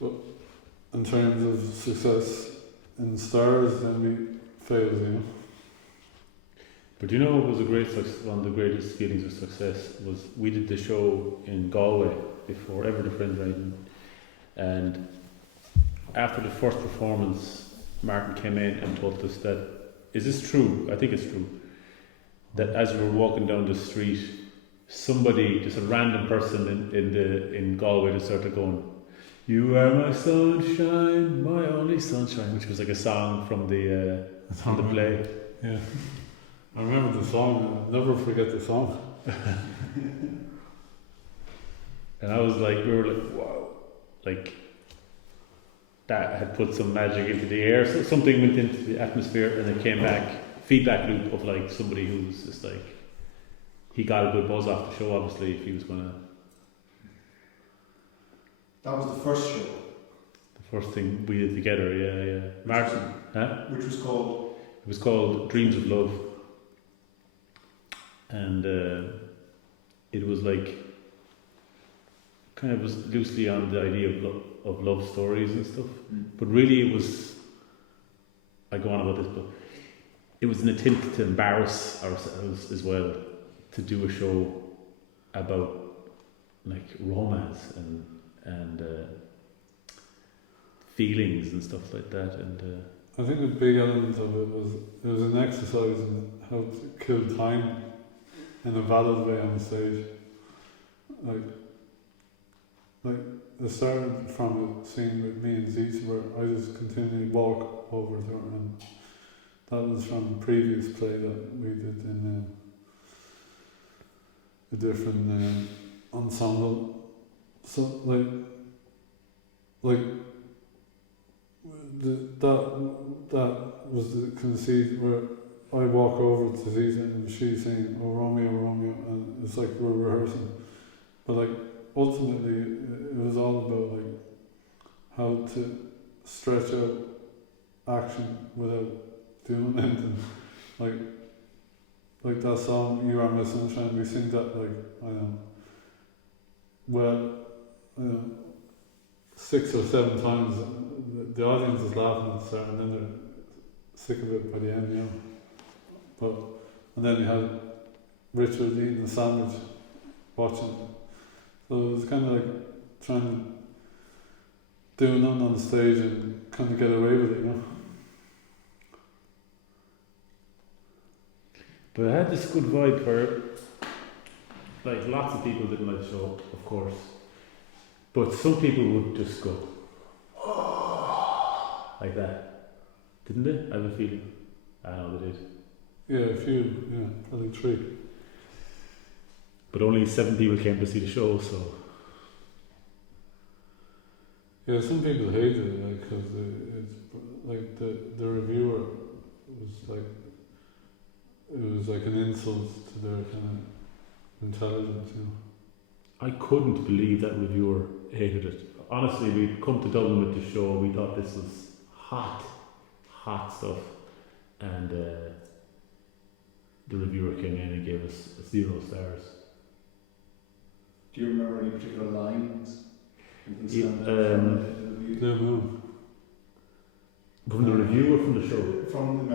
But in terms of success in stars, then we failed, you know. But you know what was one of the greatest feelings of success was we did the show in Galway before ever the Fringe writing, and after the first performance Martin came in and told us that, is this true? I think it's true, that as we were walking down the street, somebody, just a random person in Galway, just started going, "You are my sunshine, my only sunshine," which was like a song from the play. Yeah. I remember the song, I'll never forget the song. And I was like, we were like, wow, like that had put some magic into the air. So something went into the atmosphere and it came back, feedback loop of like somebody who was just like, he got a good buzz off the show, obviously, if he was going to That was the first show, The first thing we did together, yeah. Martin, huh? which was called. It was called Dreams of Love. And it was like, kind of was loosely on the idea of love stories and stuff. But really it was, I go on about this, but it was an attempt to embarrass ourselves as well, to do a show about like romance and feelings and stuff like that. And I think a big element of it was an exercise in how to kill time in a valid way on stage. Like it started from a scene with me and Zita where I just continually walk over to her, and that was from a previous play that we did in a different ensemble. So that was the conceit where I walk over to Zita and she's saying, "Oh Romeo, Romeo," and it's like we're rehearsing. But like ultimately, it was all about like how to stretch out action without doing anything. Like that song, "You Are My Sunshine." We sing that like I don't know, 6 or 7 times. The audience is laughing at the start, and then they're sick of it by the end, you know. And then you had Richard eating a sandwich, watching. So it was kind of like trying to do nothing on the stage and kind of get away with it, you know. but I had this good vibe where, like, lots of people didn't like the show, of course, but some people would just go, oh, like that, didn't they? I have a feeling. I know they did. Yeah, a few, yeah, probably 3. But only 7 people came to see the show, so. Yeah, some people hated it, like, because it's like the reviewer was like, it was like an insult to their kind of intelligence, you know. I couldn't believe that reviewer hated it. Honestly, we'd come to Dublin with the show, we thought this was hot stuff, and the reviewer came in and gave us 0 stars. Do you remember any particular lines? Yeah, From the review? No. From the review or from the show? From the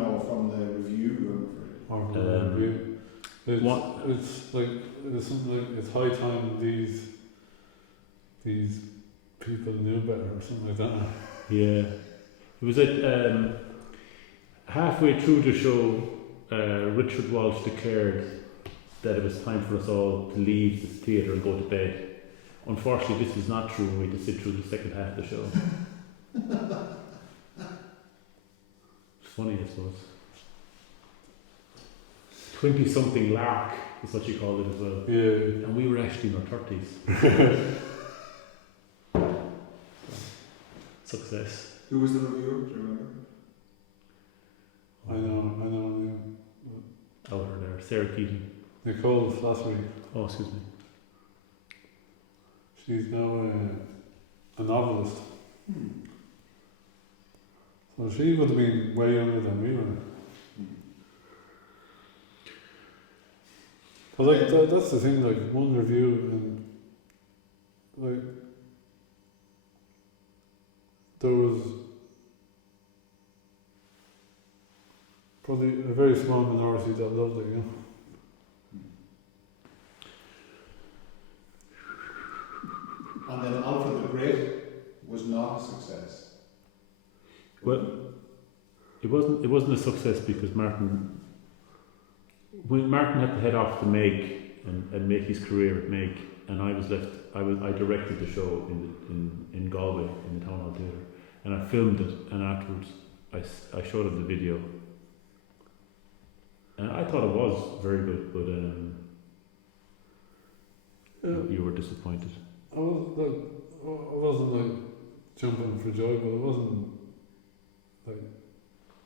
review. Or from the review. It's like, it's something like, it's high time these people knew better or something like that. Yeah. It was at halfway through the show, Richard Walsh declared that it was time for us all to leave this theatre and go to bed. Unfortunately, this is not true. We had to sit through the second half of the show. It's funny, I suppose. 20-something lark is what you called it as well. Yeah. And we were actually in our 30s. Success. Who was the reviewer? Do you remember? I know. Over there, Sarah Keating. Nicole Flattery. Oh, excuse me. She's now a novelist. So she would have been way younger than we were. But like that's the thing, like one review and like there was probably a very small minority that loved it, you know. And then Alfred the Great was not a success. Well, it wasn't a success because Martin had to head off to Meg and make his career at Meg, and I was left. I directed the show in Galway in the Town Hall Theatre, and I filmed it, and afterwards I showed him the video, and I thought it was very good, but you were disappointed. I wasn't like jumping for joy, but it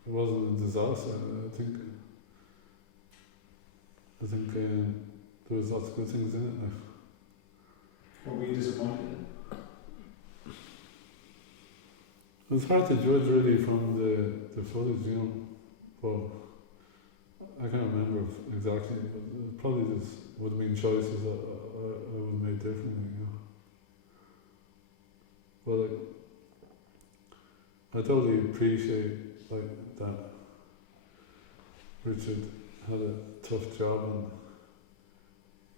wasn't a disaster. I think there was lots of good things in it. Were we disappointed? It's hard to judge really from the footage, you know, but I can't remember exactly, but it probably just would have been choices I would have made differently, you know. But like, I totally appreciate like that Richard had a tough job and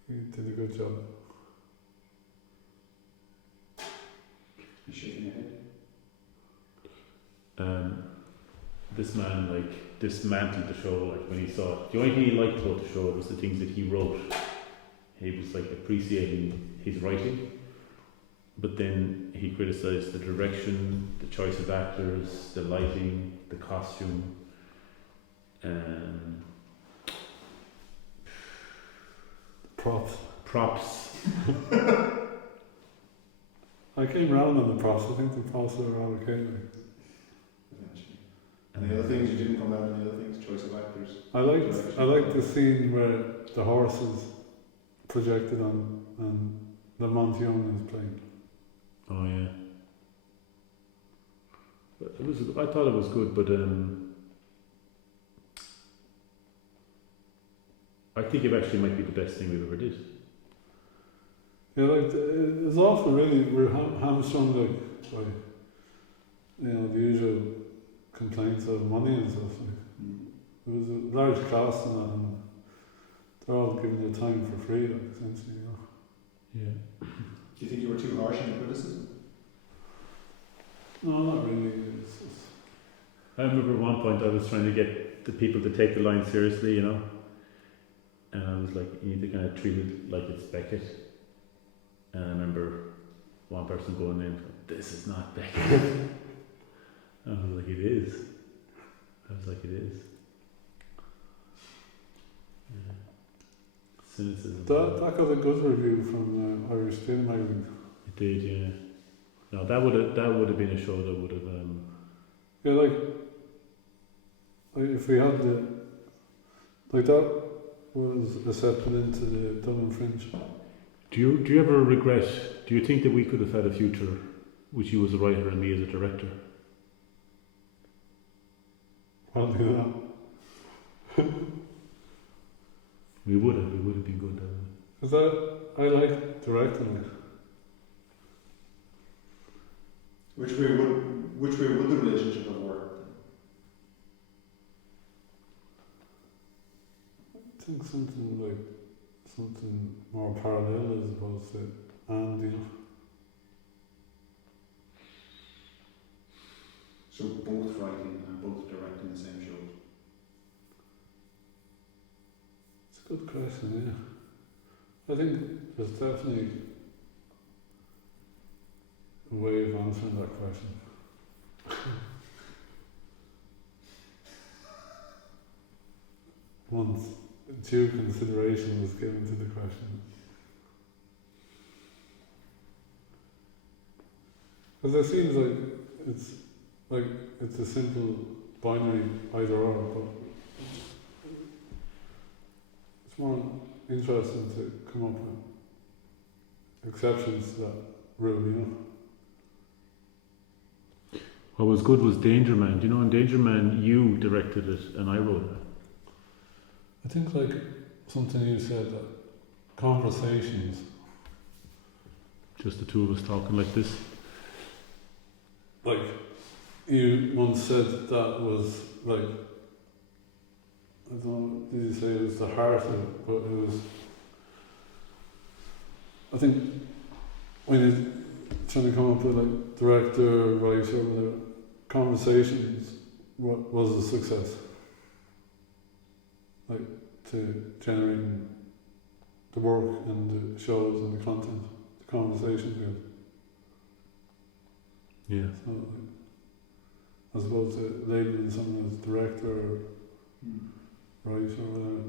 he did a good job. You're shaking your head. This man like dismantled the show. Like when he saw it, the only thing he liked about the show was the things that he wrote. He was like appreciating his writing, but then he criticised the direction, the choice of actors, the lighting, the costume, props. I came round on the props. I think the props were around okay. Eventually. And the other things you didn't come out on the other things, choice of actors. I liked the scene where the horse is projected on and the Montione is playing. Oh yeah. But it was. I thought it was good, but I think it actually might be the best thing we've ever did. Yeah, like it's also really we're hamstrung like by you know the usual complaints of money and stuff. Like there was a large cast in that, and they're all giving you time for free, like essentially, you know. Yeah. Do you think you were too harsh in the criticism? No, not really. It's just, I remember at one point I was trying to get the people to take the line seriously, you know, and I was like, you need to kind of treat it like it's Beckett. And I remember one person going in, "This is not Beckett." I was like, "It is." I was like, "It is." Yeah. Cynicism. that got a good review from Irish Film magazine. It did, yeah. No, that would have been a show that would have. Yeah, like if we had that was accepted into the Dublin Fringe. Do you ever regret? Do you think that we could have had a future with you as a writer and me as a director? I'll do that. We would have. We would have been good. Because I like directing it. Which way would the relationship have worked? I think something more parallel as opposed to and, you know. So both writing and both directing the same shows. It's a good question, yeah. I think there's definitely a way of answering that question. Once due consideration was given to the question. Because it seems like it's a simple binary either or, but it's more interesting to come up with exceptions to that rule, you know. What was good was Danger Man. Do you know in Danger Man you directed it and I wrote it? I think like something you said that conversations. Just the two of us talking like this. Like you once said that was like I don't know, did you say it was the heart of it, but it was I think when you're trying to come up with like director, writer, whatever, conversations was a success. Like to generating the work and the shows and the content, the conversations with. Yeah. So, like, as opposed to labeling someone as director or writer or whatever.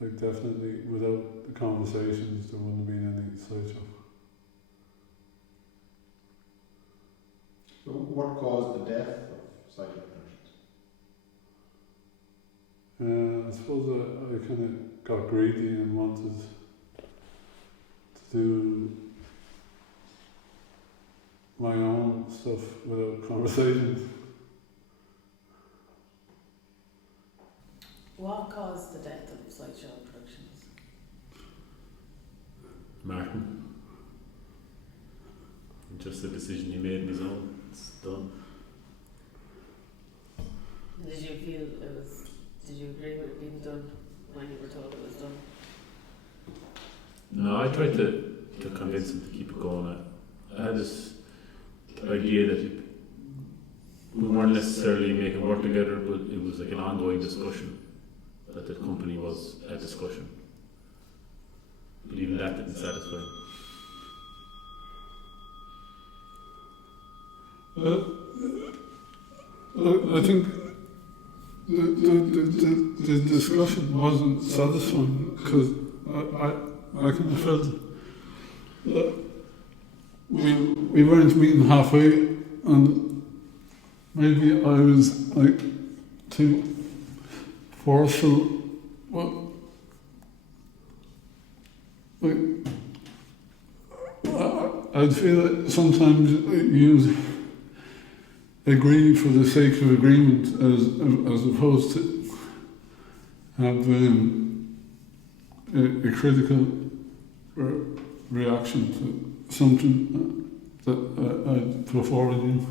Like definitely without the conversations there wouldn't have been any slideshow. So what caused the death of Cyclic Productions? I suppose I kind of got greedy and wanted to do stuff without conversations. What caused the death of Slideshow Productions? Martin. Just the decision he made on his own. It's done. Did you feel it was? Did you agree with it being done when you were told it was done? No, I tried to convince him to keep it going. I had this idea that we weren't necessarily making work together, but it was like an ongoing discussion, that the company was a discussion. But even that didn't satisfy him. I think the discussion wasn't satisfying because I kind of felt that we weren't meeting halfway, and maybe I was like too forceful. Well, like I'd feel that sometimes you agree for the sake of agreement as opposed to have a critical reaction to something that I'd put forward you.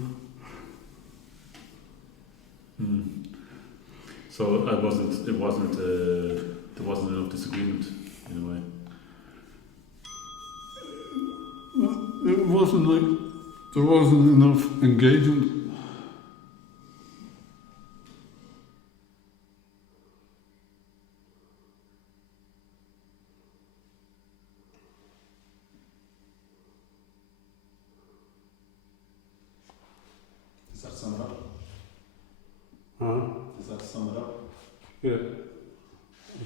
So there wasn't enough disagreement in a way. It wasn't like there wasn't enough engagement. Does that sum it up? Huh? Does that sum it up? Yeah, I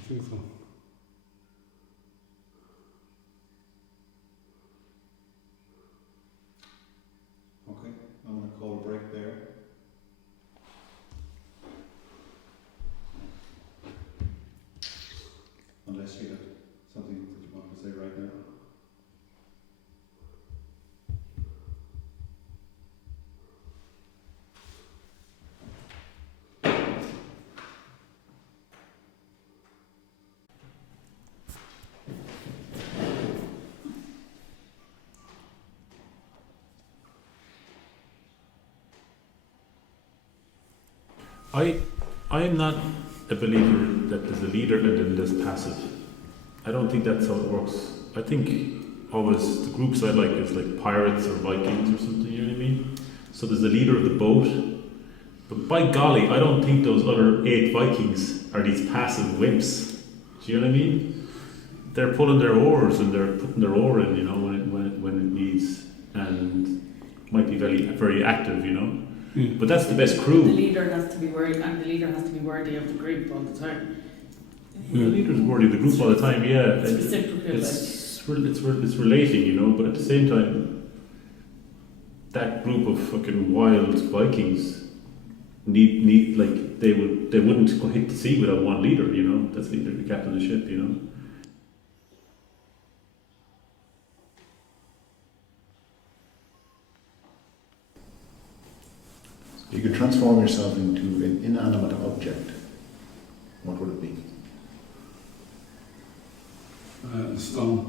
think so. Okay, I'm going to call a break there. Unless you have something that you want to say right now. I am not a believer that there's a leader and then there's passive. I don't think that's how it works. I think always the groups I like is like pirates or Vikings or something, you know what I mean? So there's the leader of the boat, but by golly, I don't think those other 8 Vikings are these passive wimps. Do you know what I mean? They're pulling their oars and they're putting their oar in, you know, when it needs, and might be very, very active, you know. Yeah. But that's the best crew. The leader has to be worthy, and the leader has to be worthy of the group all the time. The leader's worthy of the group all the time, yeah. It's reciprocal. It's relating, you know, but at the same time, that group of fucking wild Vikings need like they wouldn't go hit the sea without one leader, you know. That's the captain of the ship, you know. You could transform yourself into an inanimate object. What would it be? Stone.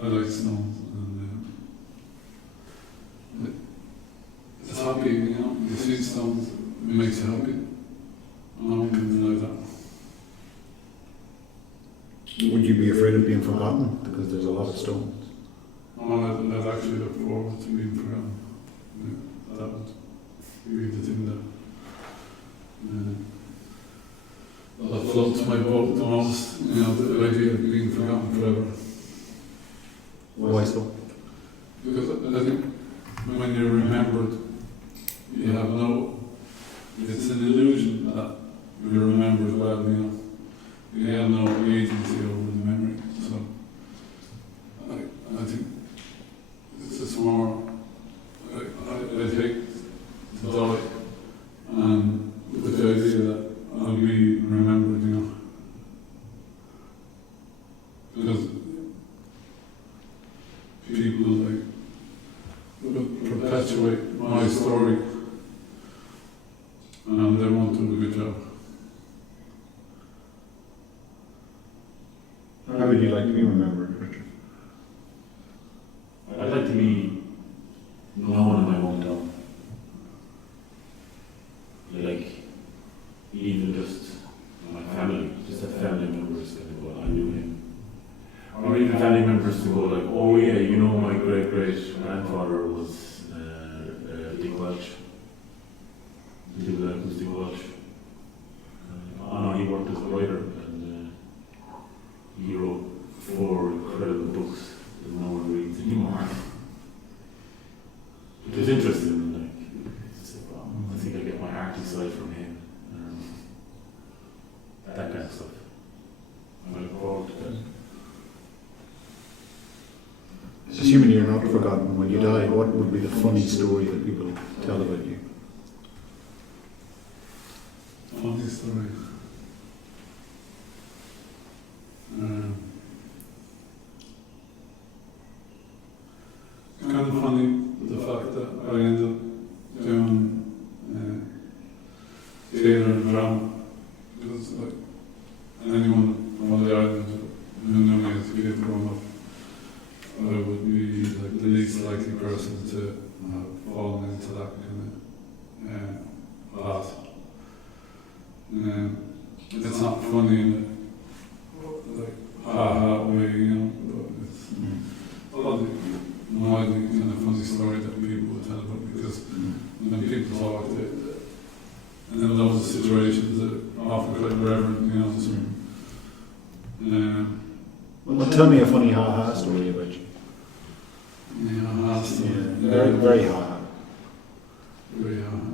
I like stones, and it's happy, you know. You see stones, it makes you happy. I don't deny that. Would you be afraid of being forgotten? Because there's a lot of stones. Oh, I'd actually look forward to being forgotten. Yeah, that would be the thing that floats my boat the most, you know, the idea of being forgotten forever. Why so? Because I think when you're remembered, you have it's an illusion that you're remembered well, you know. You have no agency over the memory, so I think it's just more, I take the die, and with the idea that I'll be remembered, you know. Because How would you like to be remembered, Richard? I'd like to be known in my hometown. Like, even just my family, just have family members kind of go, I knew him. Or even family members to go like, oh yeah, you know my great-great-grandfather was Dick Welch. Dick Welch was Dick Welch. Oh no, he worked as a writer and he wrote 4 incredible books that no one reads anymore. It was interesting, like, it's like, wow, I think I get my arty side from him. That kind of stuff. I look forward to that. Assuming you're not forgotten when you die, what would be the funny story that people tell about you? Funny story. It's kind of funny, the fact that I ended up doing theatre and drama, because like anyone from the island who knew me as a kid growing up, I would be like the least likely person to have fallen into that kind of path. It's not funny in a like ha-ha way, you know, but it's probably mildly kind of funny story that people would tell about me, because when people talk, and then those are situations that are often quite reverent, you know. So, Well, tell me a funny ha-ha story about you. yeah, that's Very, very ha-ha. very ha-ha.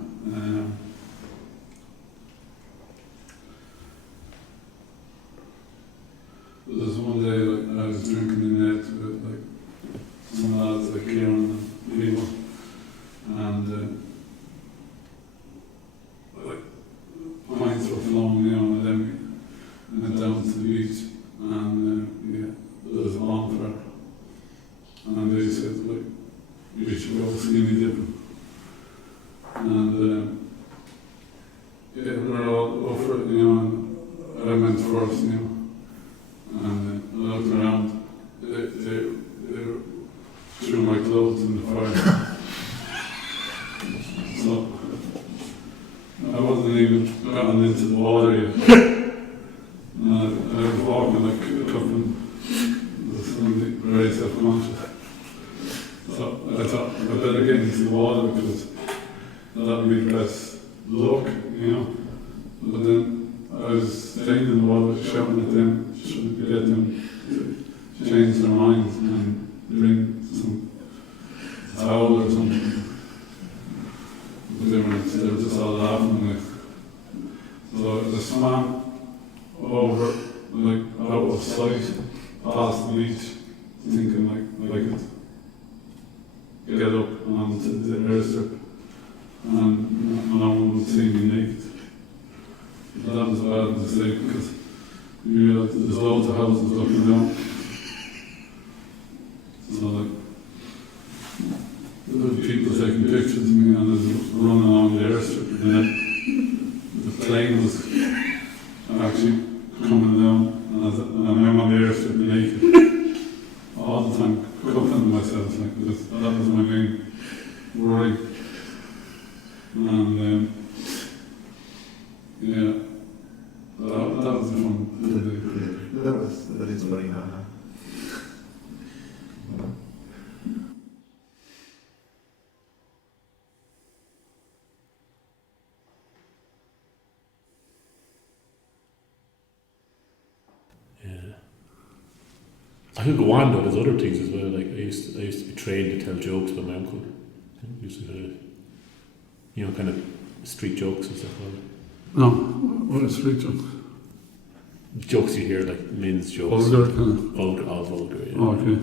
There was one day, like, I was drinking in net with, like, some lads, like Kieran and people, and, like, pints were flowing, you know, and then we went down to the beach, and, yeah, there was a bonfire, and they said, like, we should go skinny dipping, and, yeah, we were all over it, you know, and I went first, you know. And I looked around, they threw my clothes in the fire. So I wasn't even gotten into the water yet. I was walking like a couple and very self-conscious. So I thought I better get into the water because that would be the best look, you know. But then I was staying in the water shouting at them, trying to get them to change their minds and bring some towel or something. But they were just all laughing like. So I swam over, like, out of sight, past the beach, thinking like I could get up onto the airstrip and no one would see me naked. But that was a bad mistake because you realise there's loads of houses looking down. So like, there were people taking pictures of me and I was running along the airstrip and then the plane was actually coming down and I'm on the airstrip naked all the time, covering myself like this. That was my main worry. And yeah, that was the fun. That is funny, ha-ha. Yeah. I could go on though, there's other things as well, like I used to be trained to tell jokes by my uncle. I used to kind of street jokes and stuff like that. No, what is street joke? Jokes you hear, like men's jokes. Vulgar, kind of. Vulgar, yeah. Oh, okay.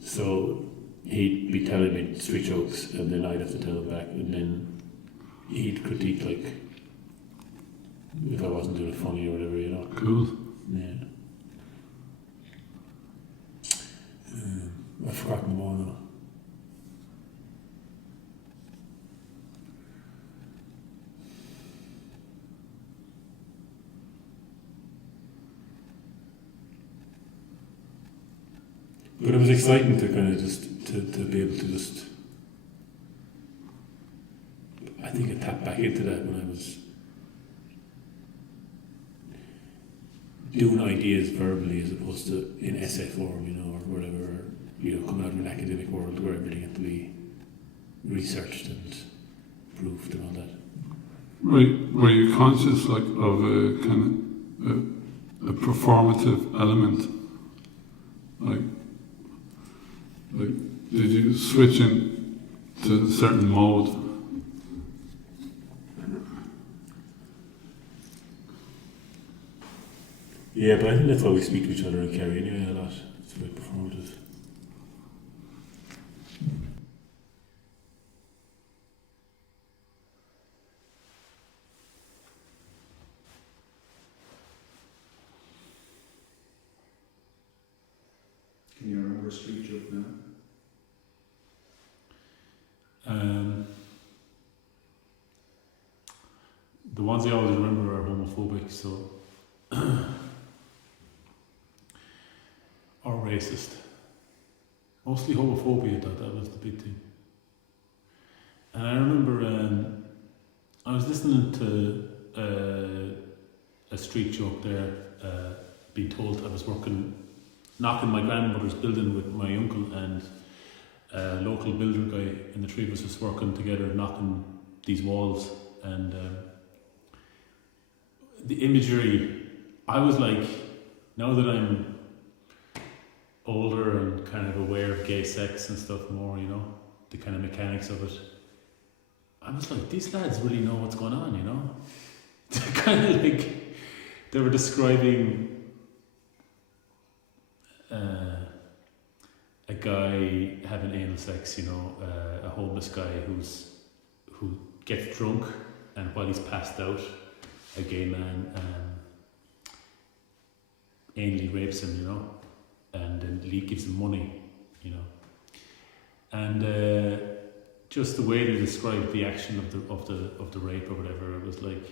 So he'd be telling me street jokes and then I'd have to tell him back and then he'd critique like if I wasn't doing it funny or whatever, you know. Cool. Yeah. I've forgotten them all now. But it was exciting to kind of just to be able to just. I think I tapped back into that when I was doing ideas verbally as opposed to in essay form, you know, or whatever. Or, you know, coming out of an academic world where everything had to be researched and proved and all that. Were you conscious like of a kind of a performative element? Like, did you switch in to a certain mode? Yeah, but I think that's why we speak to each other and Kerry anyway a lot. It's very performative. Can you remember a street joke now? The ones I always remember are homophobic, so or racist. Mostly homophobia, that was the big thing. And I remember I was listening to a street joke there, being told I was knocking my grandmother's building with my uncle and a local builder guy, and the three of us was working together knocking these walls, and the imagery, I was like, now that I'm older and kind of aware of gay sex and stuff more, you know, the kind of mechanics of it, I was like, these lads really know what's going on, you know. They're kind of like, they were describing a guy having anal sex, you know, a homeless guy who gets drunk, and while he's passed out, a gay man anally rapes him, you know, and then Lee gives him money, you know, and just the way they described the action of the rape or whatever, it was like,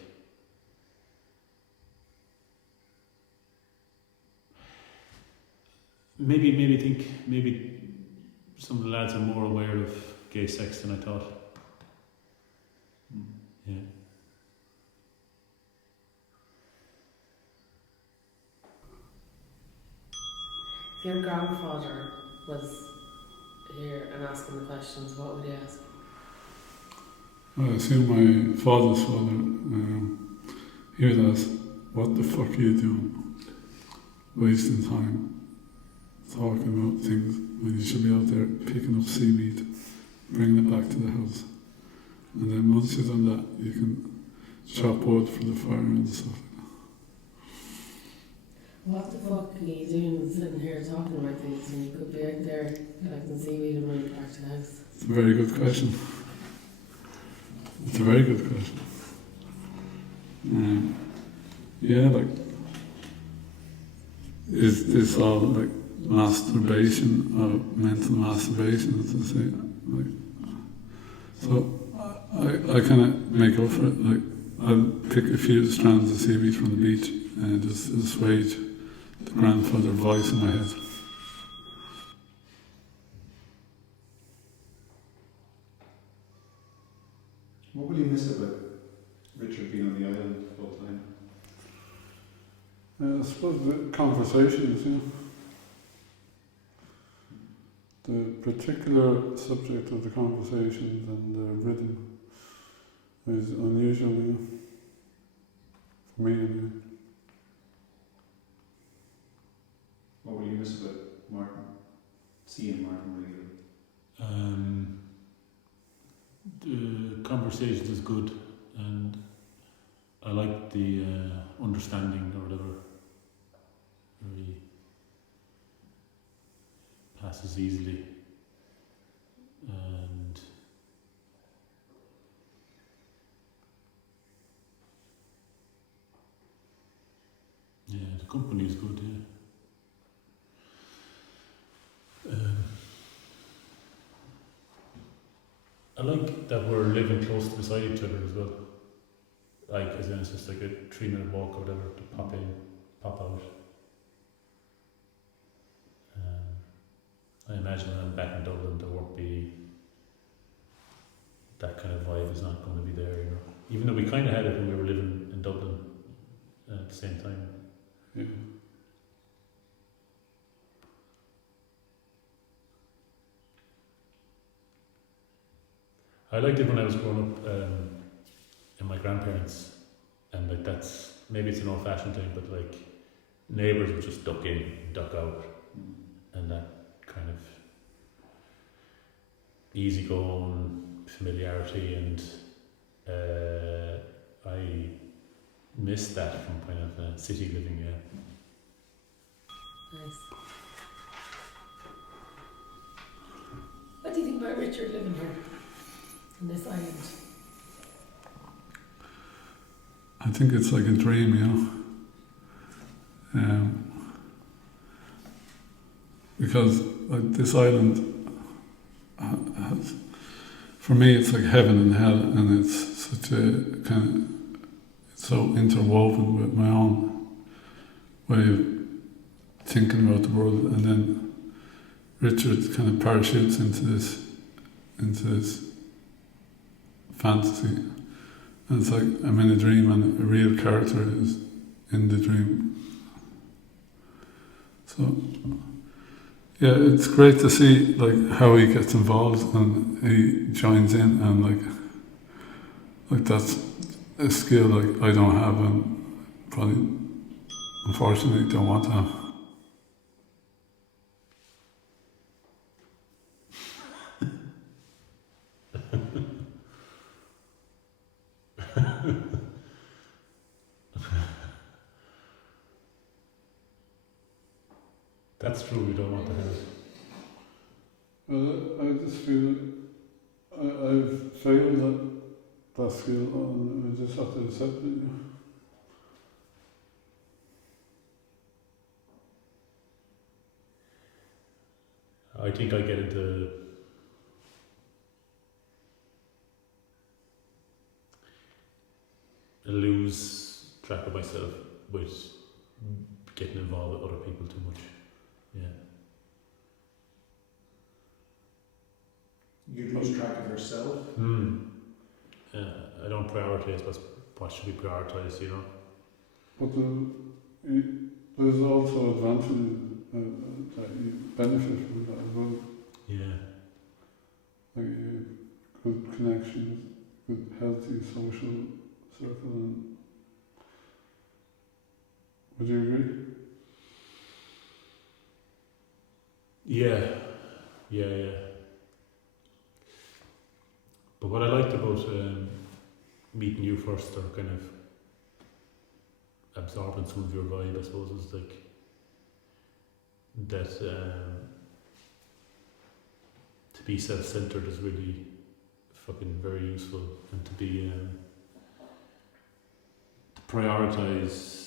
maybe some of the lads are more aware of gay sex than I thought. Yeah. If your grandfather was here and asking the questions, what would he ask? I assume my father's father, he would ask, what the fuck are you doing? Wasting time talking about things when you should be out there picking up seaweed, bringing it back to the house. And then once you've done that, you can chop wood for the fire and stuff. What the fuck are you doing sitting here talking about things when you could be out there collecting seaweed and bringing it back to the house? It's a very good question. It's a very good question. Yeah, like, is this all like masturbation or mental masturbation, as I say? Like, so I kind of make up for it. Like, I'll pick a few strands of seaweed from the beach and just assuage the grandfather voice in my head. What will you miss about Richard being on the island full time? I suppose the conversations, you know. The particular subject of the conversations and the rhythm is unusual, you know, for me anyway. What will you miss about Martin? Seeing Martin regularly? The conversations is good, and I like the understanding or whatever. Very passes easily, and yeah, the company is good. Yeah. I like that we're living close beside each other as well. Like, as in, it's just like a 3-minute walk or whatever to pop in, pop out. imagine when I'm back in Dublin, there won't be that kind of vibe is not going to be there, you know. Even though we kind of had it when we were living in Dublin at the same time. Yeah. I liked it when I was growing up in my grandparents, and like that's maybe it's an old-fashioned thing, but like neighbours would just duck in, duck out, and that kind of easygoing familiarity, and I missed that from kind of city living. Yeah. Nice. What do you think about Richard living here on this island? I think it's like a dream, you know. Because like this island has, for me, it's like heaven and hell, and it's such a kind of, it's so interwoven with my own way of thinking about the world, and then Richard kind of parachutes into this fantasy, and it's like I'm in a dream, and a real character is in the dream. So yeah, it's great to see like how he gets involved and he joins in, and like that's a skill like I don't have, and probably unfortunately don't want to have. That's true, we don't want to have it. Well, I just feel I've failed that skill, and I just have to accept it. You know? I think I get into lose track of myself with getting involved with other people too much. Yeah. You lose track of yourself. I don't prioritise what should be prioritised, you know. But there's also advantages that you benefit from that as well. Yeah. Like good connections, good healthy social circle. And would you agree? Yeah. But what I liked about meeting you first, or kind of absorbing some of your vibe, I suppose, is like that to be self-centered is really fucking very useful, and to be to prioritize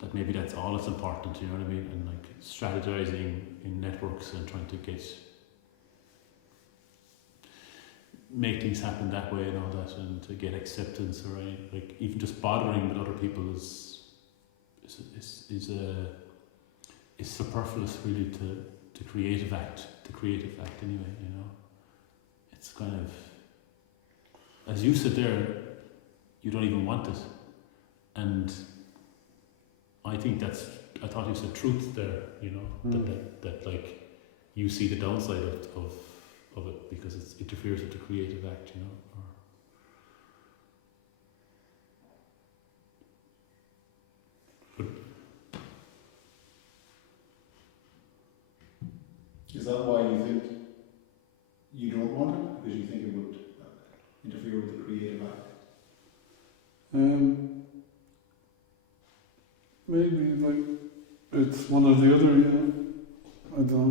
that maybe that's all that's important, you know what I mean? And like strategizing in networks and trying to make things happen that way and all that, and to get acceptance, or like even just bothering with other people is superfluous really to creative act anyway, you know. It's kind of, as you sit there, you don't even want it, and I think I thought you said truth there, you know, that like you see the downside of it because it interferes with the creative act, you know. Is that why you think you don't want it? Because you think it would interfere with the creative act? Maybe like it's one or the other, you know. I don't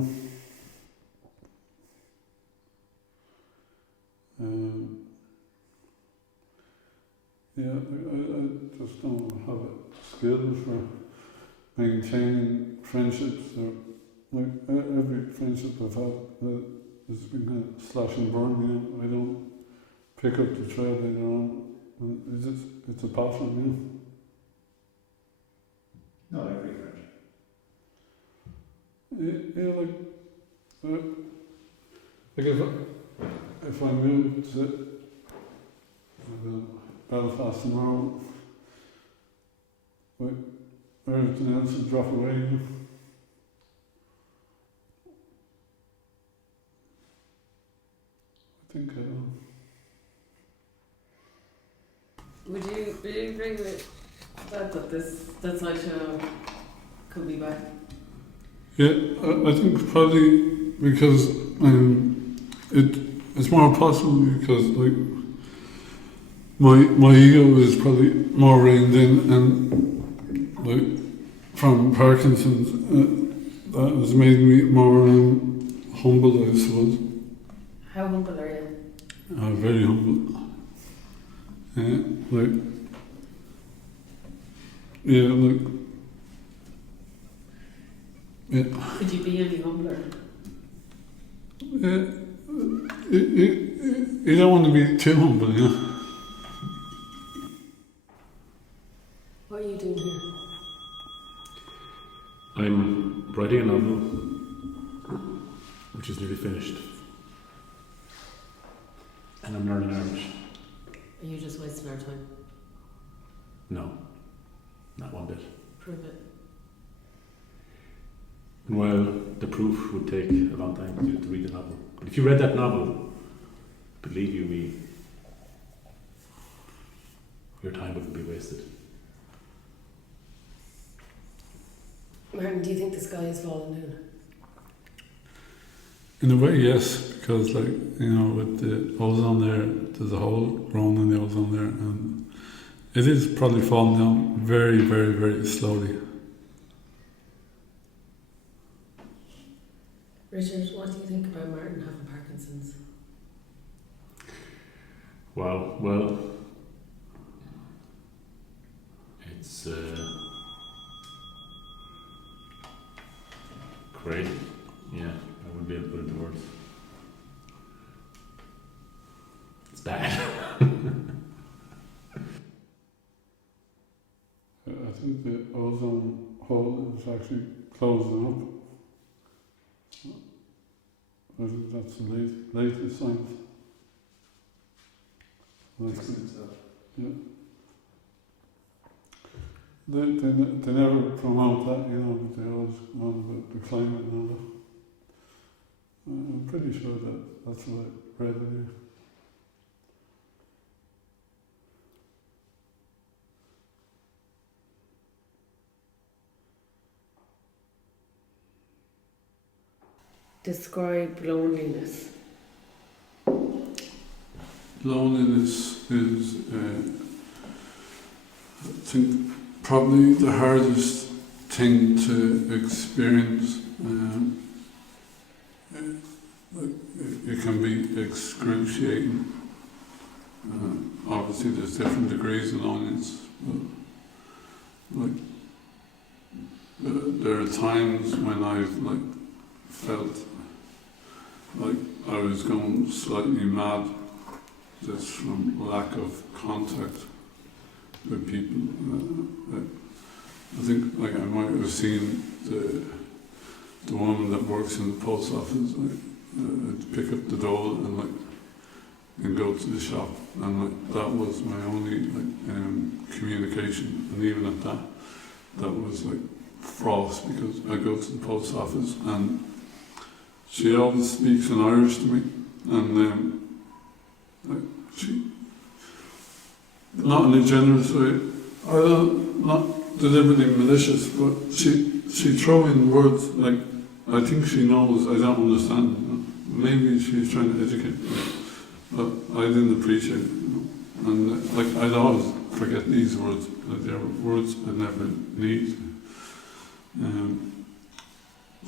know. Yeah, I just don't have a skill for maintaining friendships, or like every friendship I've had has been kind of slash and burn, you know. I don't pick up the thread later on, and it's a pattern, you know. No, I agree, French. Yeah, like if I moved to Belfast tomorrow, like, everything else would drop away. I think Would you agree with that that slideshow could be back? yeah, I think probably because it's more possible because like my ego is probably more reined in and like from Parkinson's that has made me more humble, I suppose. How humble are you? Very humble. Like yeah, like yeah. Could you be any humbler? Yeah, you don't want to be too humble, yeah. What are you doing here? I'm writing a novel, which is nearly finished, and I'm learning Irish. Are you just wasting our time? No, not one bit. Prove it. Well, the proof would take a long time to read the novel. But if you read that novel, believe you me, your time wouldn't be wasted. Martin, do you think the sky is falling down? In a way, yes, because like with the ozone there, there's a hole growing in the ozone there, and it is probably falling down very, very, very slowly. Richard, what do you think about Martin having Parkinson's? Wow, well, it's great. Yeah, I wouldn't be able to put it into words. It's bad. I think the ozone hole is actually closing up. I think that's the latest science. Yeah. They never promote that, but they always go on about the climate and all that. I'm pretty sure that's what I read in here. Describe loneliness. Loneliness is, I think, probably the hardest thing to experience. It can be excruciating. Obviously, there's different degrees of loneliness, but there are times when I've felt like I was going slightly mad just from lack of contact with people. I think I might have seen the woman that works in the post office pick up the dole and go to the shop, and that was my only communication, and even at that was frost, because I go to the post office and she always speaks in Irish to me, and she, not in a generous way, not deliberately malicious, but she throw in words I think she knows I don't understand. Maybe she's trying to educate me, but I didn't appreciate it. And I'd always forget these words. They're words I never need.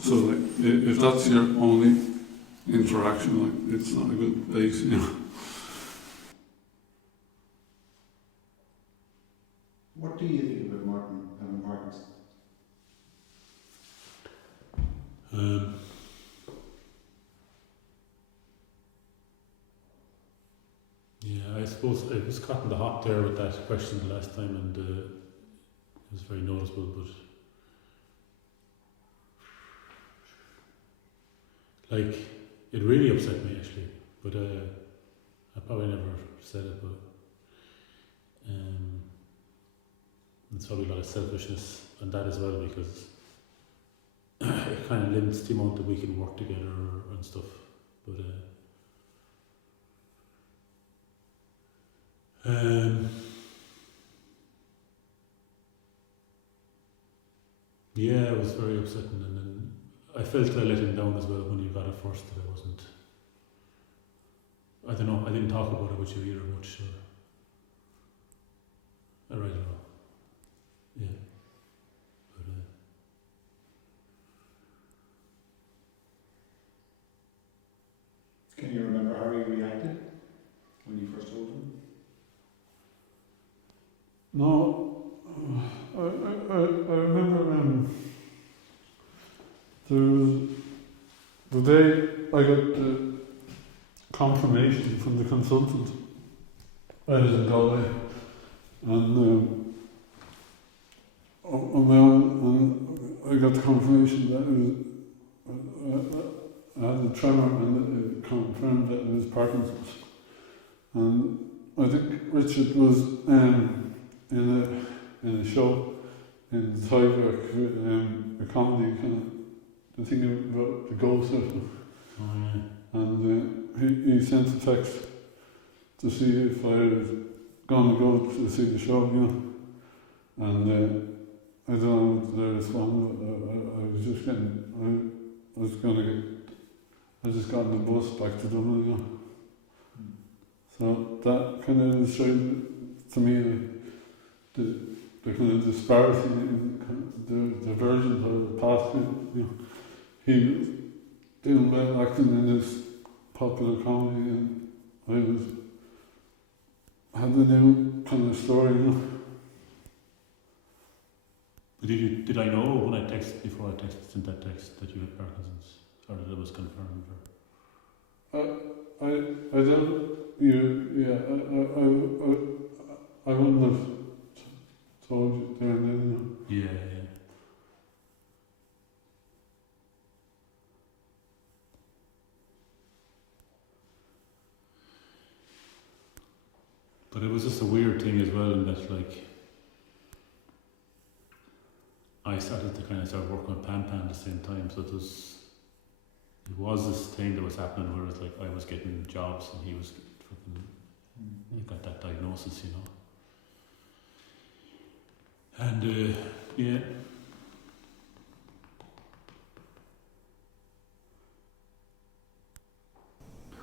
So if that's your only interaction, it's not a good base, What do you think about Martin having Parkinson's? Yeah, I suppose I was caught in the hot there with that question the last time, and it was very noticeable. But like, it really upset me actually, but I probably never said it, but it's probably a lot of selfishness and that as well, because it kind of limits the amount that we can work together and stuff. But yeah, it was very upsetting, and then I felt I let him down as well when he got it first. That I wasn't. I don't know. I didn't talk about it with you either much. I really don't know. Yeah. But, Can you remember how he reacted when you first told him? No, I remember there was the day I got the confirmation from the consultant. I was in Galway, and on my own, and I got the confirmation that I had a tremor, and it confirmed that it was Parkinson's. And I think Richard was in a show in Cyberk, a comedy kind of the thing about the ghost or something. oh yeah. And he sent a text to see if I was going to go to see the show, you know. And I don't know what the response. I was just getting. I just got on the bus back to Dublin, you know. So that kind of illustrated to me the kind of disparity in the divergence of the past. You know, he was doing well acting in this popular comedy, and I had a new kind of story, you know. But did I know when I texted before I sent that text that you had Parkinson's, or that it was confirmed? I don't. I wouldn't have told you there and then. Yeah, yeah. But it was just a weird thing as well, in that like I started to kind of start working with Pan at the same time, so it was this thing that was happening where it's like I was getting jobs and he was fucking, he got that diagnosis, you know. And yeah.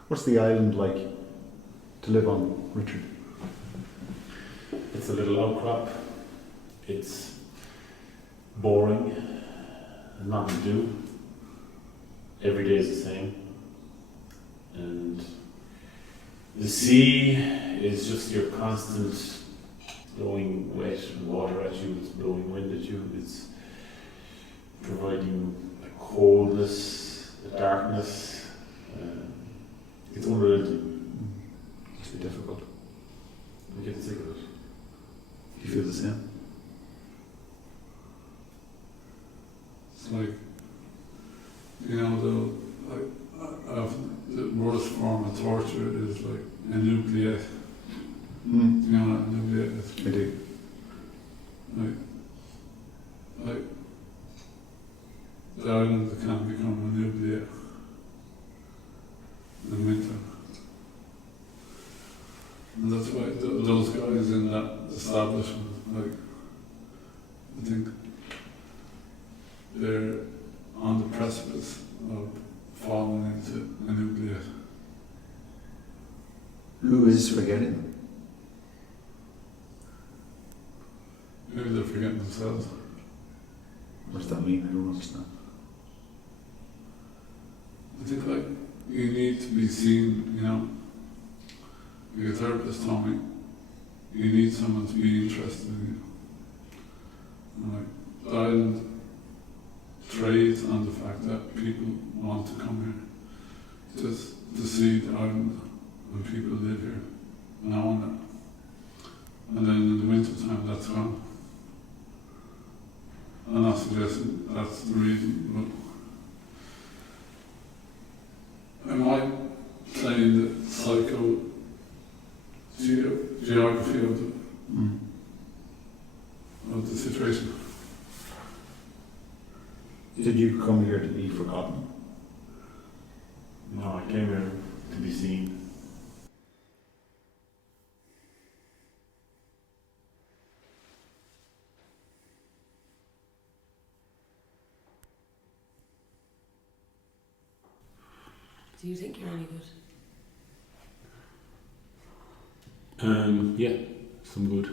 What's the island like to live on, Richard? It's a little outcrop. It's boring. There's nothing to do. Every day is the same. And the sea is just your constant blowing wet water at you, it's blowing wind at you, it's providing a coldness, a darkness. It's unrelenting. Must be difficult. We get sick of it. Do you feel the same? It's like, you know, the worst form of torture is like a nucleate. Mm. You know what a nucleate is? I do. Like the island can become a nucleate in winter. And that's why those guys in that establishment, like, I think they're on the precipice of falling into a nucleate. Who is forgetting them? Maybe they're forgetting themselves. What does that mean? I don't understand. I think, like, you need to be seen, you know. Like a therapist told me, you need someone to be interested in you. And like, the island trades on the fact that people want to come here just to see the island when people live here and own it. And then in the winter time, that's gone. I'm not suggesting that's the reason, geography of the situation. Did you come here to be forgotten? No, I came here to be seen. Do you think you're any good? Yeah, some good.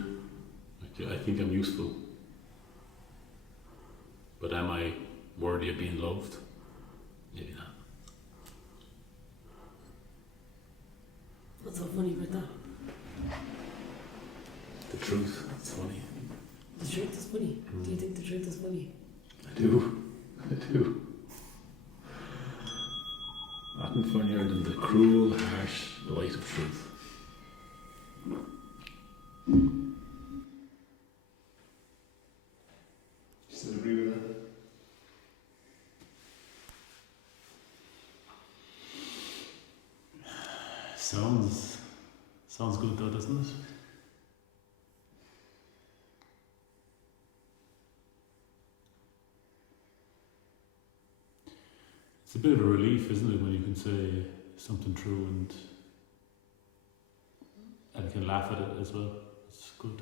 I think I'm useful. But am I worthy of being loved? Maybe not. What's so funny about that? The truth, it's funny. The truth is funny. Do you think the truth is funny? I do. I do. Nothing funnier than the cruel, harsh light of truth. Still agree with that? Sounds good though, doesn't it? It's a bit of a relief, isn't it, when you can say something true and you can laugh at it as well. It's good.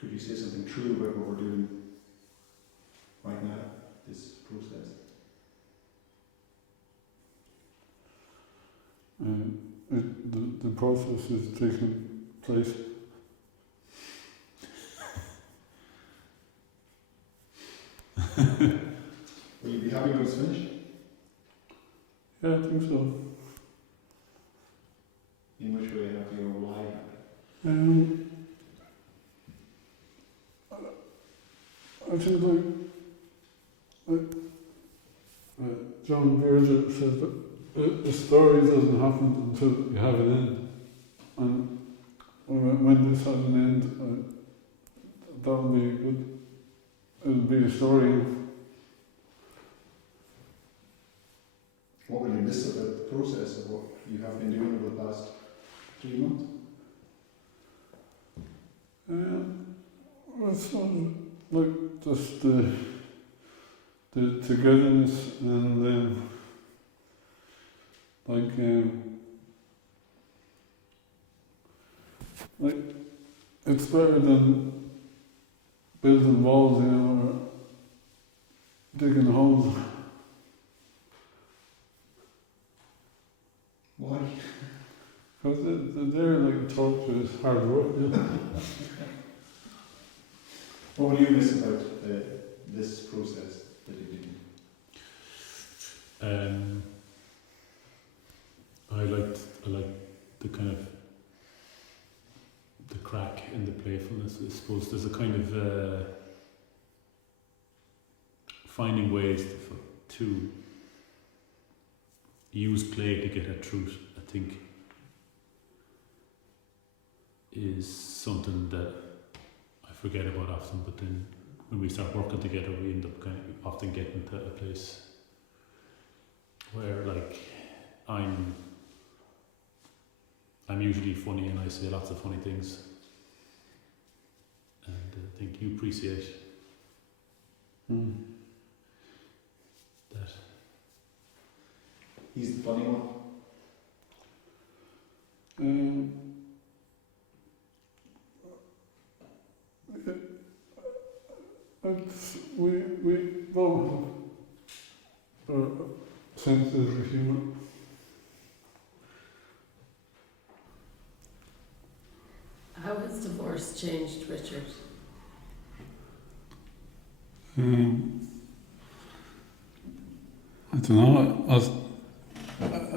Could you say something true about what we're doing right now, this process? The process is taking place. Will you be happy when it's finished? Yeah, I think so. In which way happy or why happy? I think John Beirte says that a story doesn't happen until you have an end. And when this has an end, that'll be good. It'll be a story. What will you miss about the process of what you have been doing over the past 3 months? Well, it's sort of like just the togetherness and like it's better than building walls, you know, or digging holes. Why? Because they're like torture is hard work, you know. What will you miss about this process that you're doing? I liked the kind of the crack and the playfulness. I suppose there's a kind of finding ways to use play to get at truth. I think is something that I forget about often. But then when we start working together, we end up kind of often getting to a place where like I'm usually funny and I say lots of funny things, and I think you appreciate that. He's the funny one. We both are senses of humour. How has divorce changed Richard? I don't know.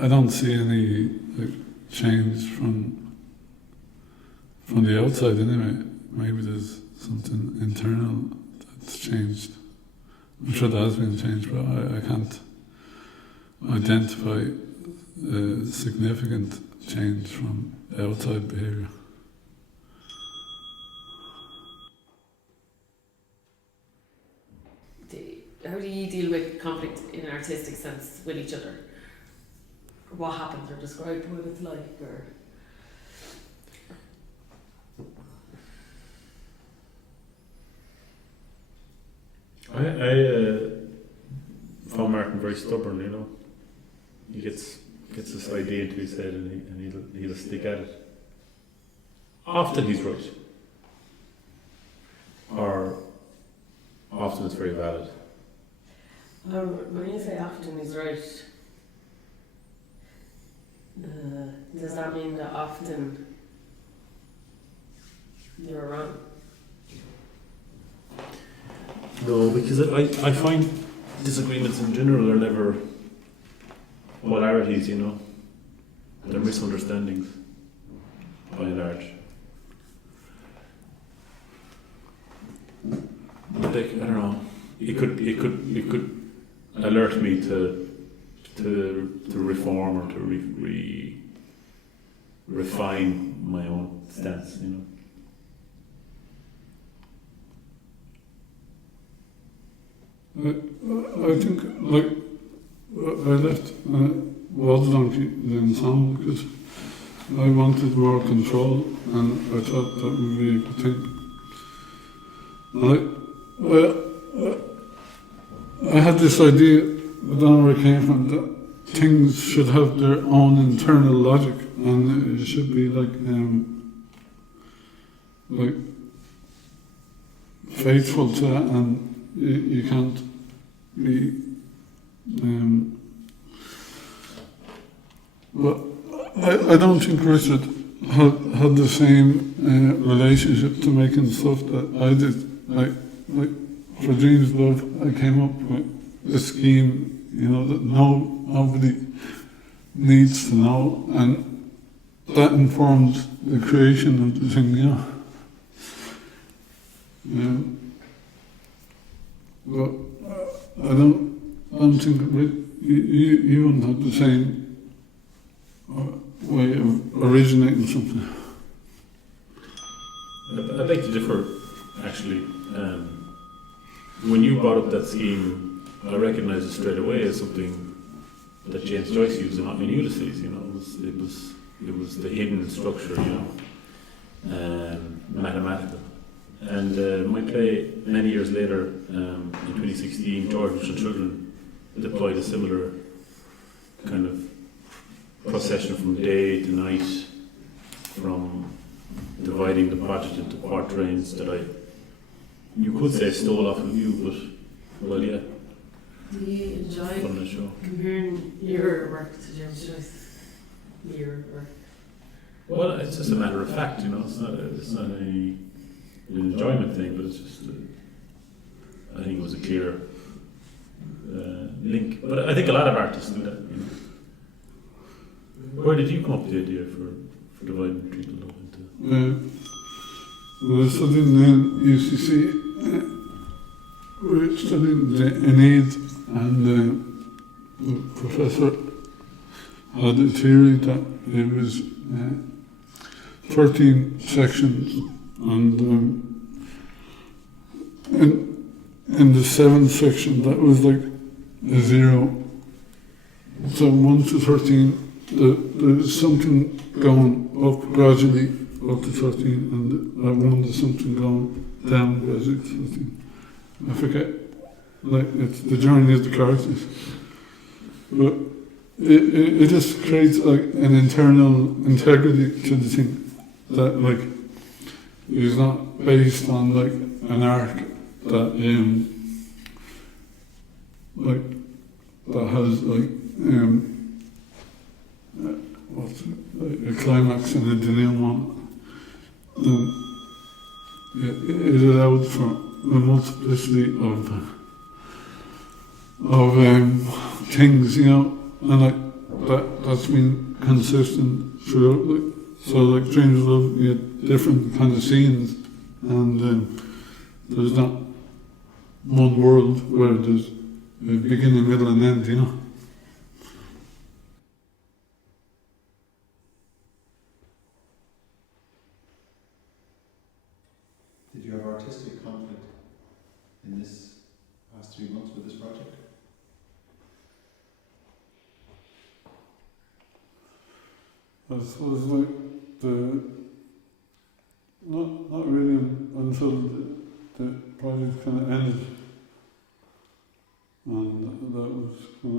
I don't see any change from the outside anyway. Maybe there's something internal that's changed. I'm sure there has been change, but I can't identify a significant change from outside behaviour. how do you deal with conflict in an artistic sense with each other? What happens, or describe what it's like, or I found Martin very stubborn, you know. He gets this idea into his head and he'll stick at it. Often he's right. Or often it's very valid. when you say often he's right, does that mean that often you're wrong? No, because I find disagreements in general are never polarities, you know. They're misunderstandings, by and large. Like, I don't know. It could alert me to reform or to refine my own stance, you know. I think, like, I left Water Donkey the ensemble because I wanted more control, and I thought that would be a good thing. I had this idea, I don't know where it came from, that things should have their own internal logic, and it should be like faithful to that, and you can't be. But I don't think Richard had the same relationship to making stuff that I did. Like for Dreams of Love, I came up with a scheme, you know, that nobody needs to know, and that informed the creation of the thing, you know. But I don't think you wouldn't have the same way of originating something. I beg to differ, actually. When you brought up that scheme, I recognised it straight away as something that James Joyce used in Ulysses. You know, it was the hidden structure, you know, mathematical. And my play, many years later, in 2016, George and Children deployed a similar kind of procession from day to night, from dividing the project into quatrains that you could say stole off of you, but, well, yeah. Do you enjoy Fun to show. comparing your work to James Joyce? Your work? Well, it's just a matter of fact, you know. It's not an enjoyment thing, but it's just. I think it was a clear link. But I think a lot of artists do that. You know. Where did you come up with the idea for dividing Treacle Love into? I was studying in UCC. We were studying the Aeneid, and the professor had a theory that it was 13 sections, and in the 7th section that was like a 0. So 1 to 13, there's something going up gradually up to 13, and at 1 there's something going down gradually to 13. I forget, like, it's the journey of the characters. But it just creates like an internal integrity to the thing that, like, is not based on like an arc that that has like what's it, a climax and a denouement. It allowed for a multiplicity of things, you know, and like that's been consistent throughout. Like, so, like Dreams of Love, you had different kind of scenes, and there's not one world where there's a beginning, middle, and end, you know. Did you have artistic conflict in this past 3 months with this project? I suppose like not really until the project kind of ended, and that was kind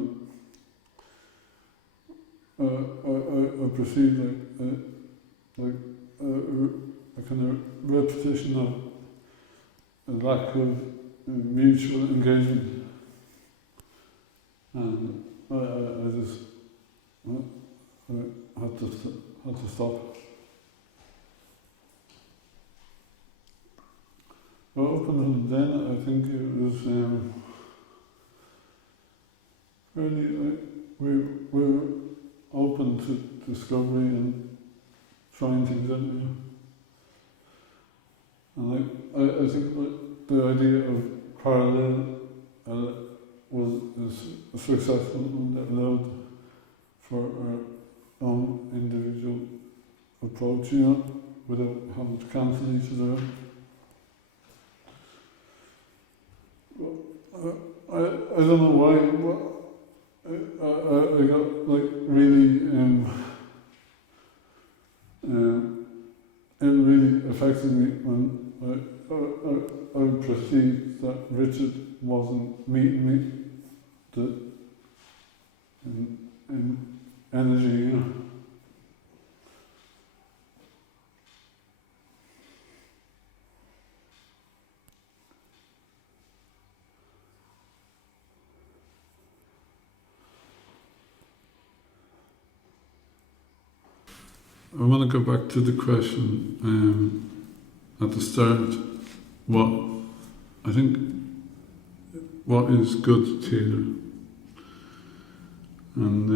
of I perceived like a kind of repetition of a lack of mutual engagement, and I just I had to stop. Well, up until then, I think it was really we were open to discovery and trying things out. And I think the idea of parallel was successful and that allowed for our own individual approach, without having to cancel each other out. I don't know why, but I got like really it really affected me when I perceived that Richard wasn't meeting me in energy, I want to go back to the question at the start. What is good theatre? And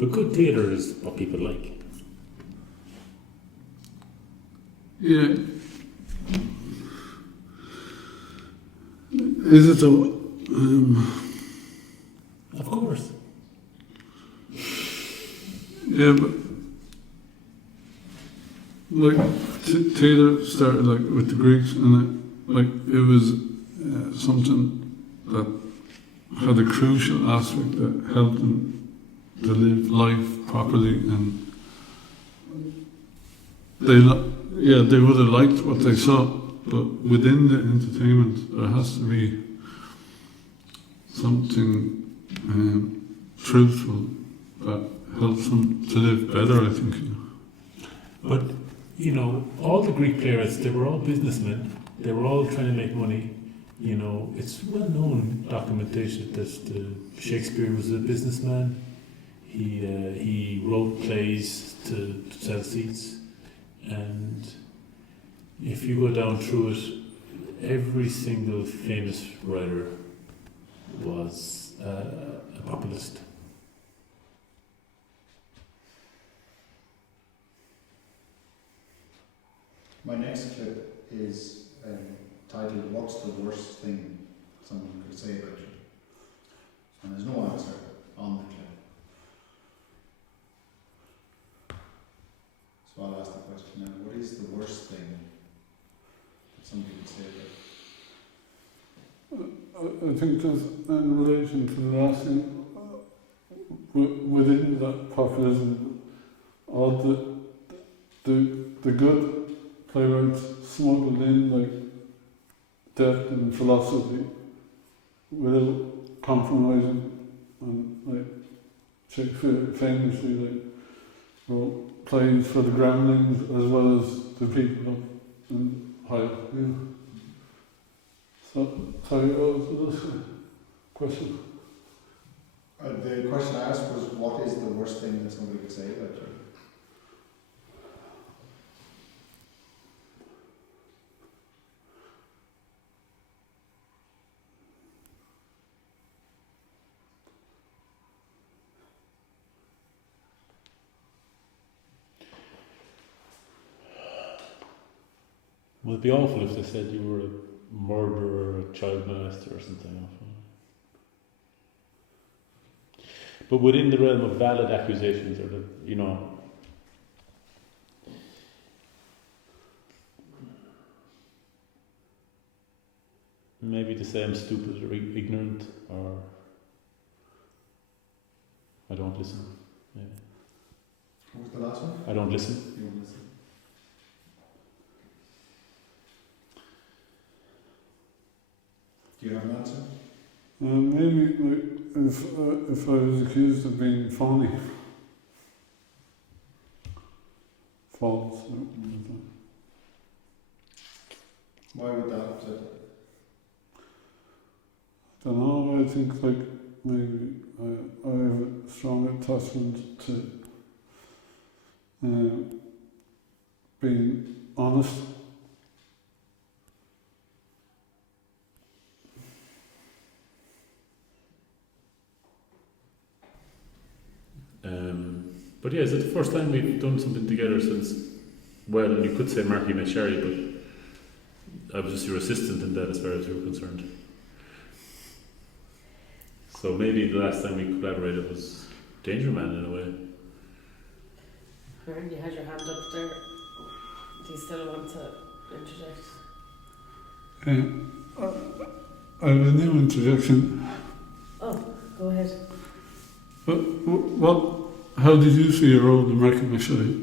But good theatre is what people like. yeah, is it though? Of course. Yeah, but like theatre started like with the Greeks, and it was something that had a crucial aspect that helped them to live life properly, and they would have liked what they saw, but within the entertainment there has to be something truthful that helps them to live better, I think. But, all the Greek playwrights, they were all businessmen. They were all trying to make money. It's well-known documentation that Shakespeare was a businessman. He wrote plays to sell seats. And if you go down through it, every single famous writer was a populist. My next clip is titled "What's the Worst Thing Someone Could Say About You?" And there's no answer on the clip. So I'll ask the question now: what is the worst thing that somebody could say about you? I think there's, in relation to the last thing, within that populism, all the good playwrights smuggled in like depth and philosophy without compromising, and like Shakespeare famously wrote plays for the groundlings as well as the people up in high. So, sorry, what was this question? The question I asked was, what is the worst thing that somebody could say about you? Well, it'd be awful if they said you were a murderer, a child molester or something awful. But within the realm of valid accusations, or maybe to say I'm stupid or ignorant, or I don't listen. Yeah. What was the last one? I don't listen. You don't listen. Do you have an answer? Maybe like, if I was accused of being phony. False. Why would that upset you? I don't know, I think like maybe I have a strong attachment to being honest. But yeah, is it the first time we've done something together since, well, you could say Marky met Sherry, but I was just your assistant in that as far as you were concerned. So maybe the last time we collaborated was Danger Man in a way. Aaron, you had your hand up there. Do you still want to interject? I have a new interjection. Oh, go ahead. How did you see your role in Marky met Sherry?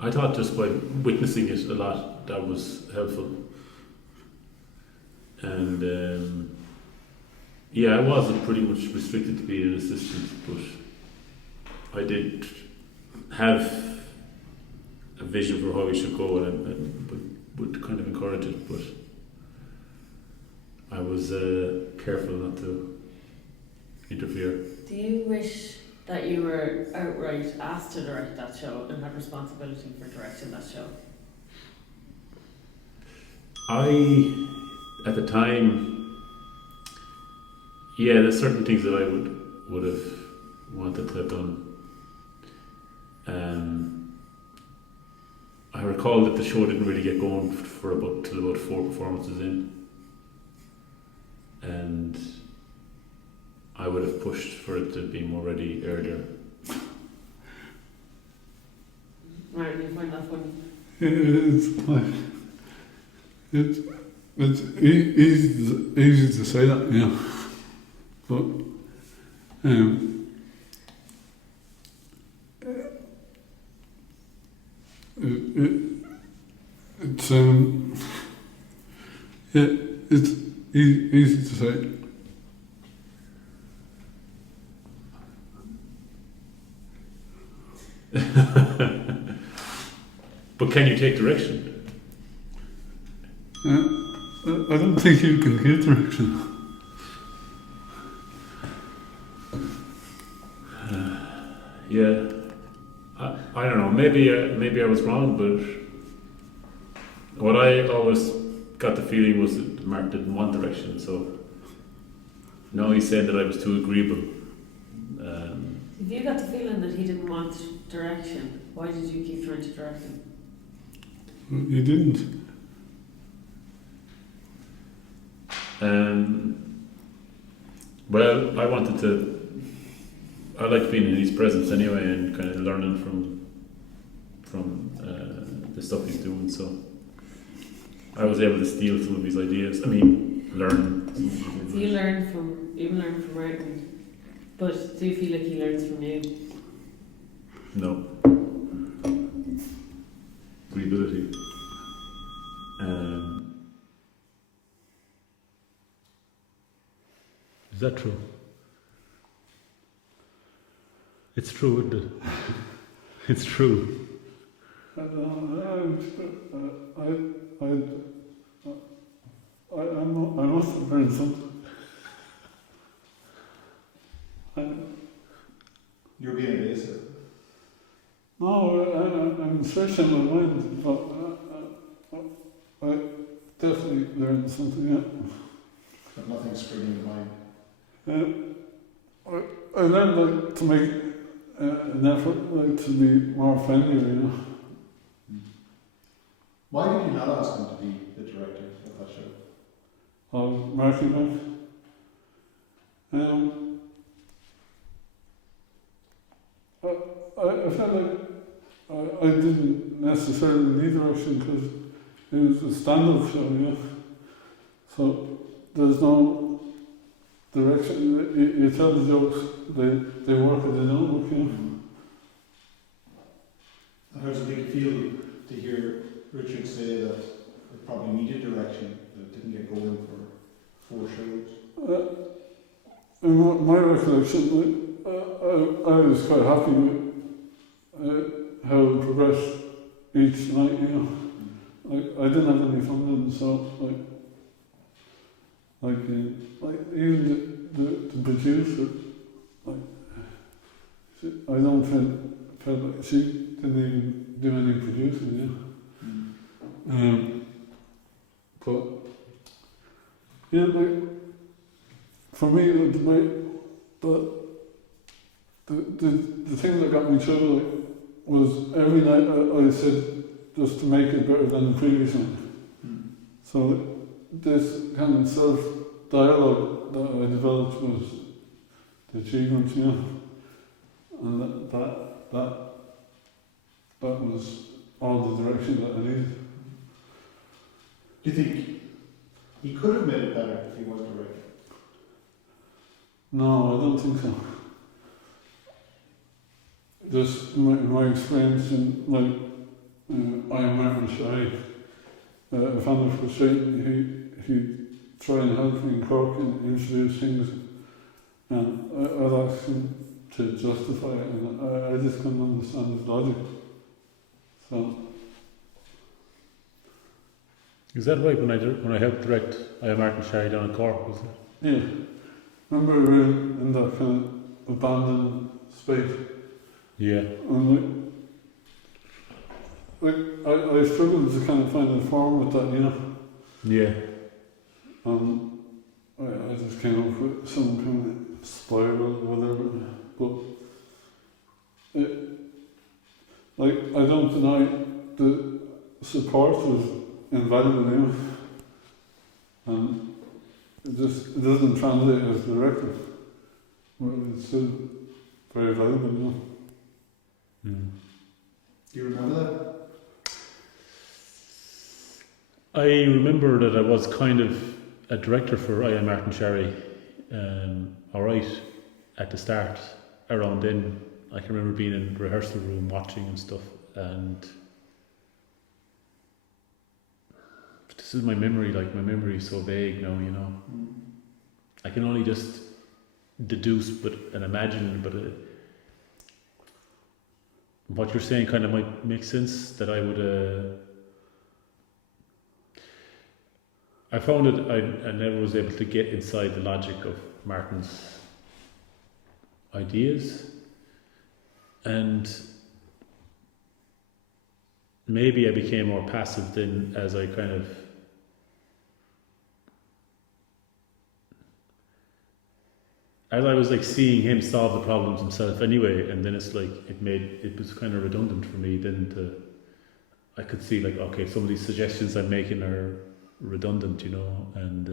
I thought just by witnessing it a lot, that was helpful. And yeah, I wasn't pretty much restricted to being an assistant, but I did have a vision for how we should go, and would kind of encourage it, but I was careful not to interfere. Do you wish that you were outright asked to direct that show and have responsibility for directing that show? At the time, yeah, there's certain things that I would have wanted to have done. I recall that the show didn't really get going till about 4 performances in, and I would have pushed for it to be more ready earlier. Martin, you find that funny? It's easy to say that, you know, but it's easy to say. But can you take direction? I don't think you can give direction. Yeah, I don't know. Maybe I was wrong, but what I always got the feeling was that Mark didn't want direction. So now he's saying that I was too agreeable. If you got the feeling that he didn't want direction, why did you keep trying to direct him? You didn't. Well, I liked being in his presence anyway, and kind of learning from the stuff he's doing. So I was able to steal some of his ideas. I mean, learn. So you learn from Martin, but do you feel like he learns from you? No. Agreeability. Is that true? It's true, isn't it? It's true. I must have learned something. You're being evasive. No, I'm fresh in my mind, but I definitely learned something, yeah. But nothing's springing to mind. I learned like, to make an effort like, to be more friendly, you know. Why did you not ask him to be the director of that show? 'Marky Beirte. 'Cause I felt like I didn't necessarily need direction because it was a stand-up show, you know. So there's no direction. You tell the jokes, they work or they don't work, you know. And how does it make you feel to hear Richard say that it probably needed direction, that it didn't get going for 4 shows? In my recollection, I was quite happy with how it progressed each night, you know. I didn't have any funding, so even the producer, I don't feel like she didn't even do any producing, yeah. But yeah, for me, the thing that got me through was every night I said just to make it better than the previous one. So this kind of self-dialogue that I developed was the achievement, you know, and that was all the direction that I needed. Do you think he could have made it better if he was director? No, I don't think so. Just my experience in I am Martin Shy, I found it frustrating. He'd try and help me in Cork and introduce things, and I'd ask him to justify it, and I just couldn't understand his logic. So. Is that right? When I helped direct I Am Martin Shy down in Cork, was it? Yeah. Remember we were in that kind of abandoned space? Yeah. And I struggled to kind of find a form with that, you know? Yeah. I just came up with some kind of spiral or whatever. But I don't deny the support was invaluable, you know? And it doesn't translate as directly. Well, it's still very valuable, you know? Mm. Do you remember that? I remember that I was kind of a director for I Am Martin Sherry, alright, at the start, around then. I can remember being in the rehearsal room watching and stuff, and this is my memory, my memory is so vague now, you know. I can only just deduce and imagine, but what you're saying kind of might make sense, that I would... I found that I never was able to get inside the logic of Martin's ideas, and maybe I became more passive then as I kind of as I was seeing him solve the problems himself anyway, and then it's it was kind of redundant for me then I could see okay, some of these suggestions I'm making are redundant, you know, and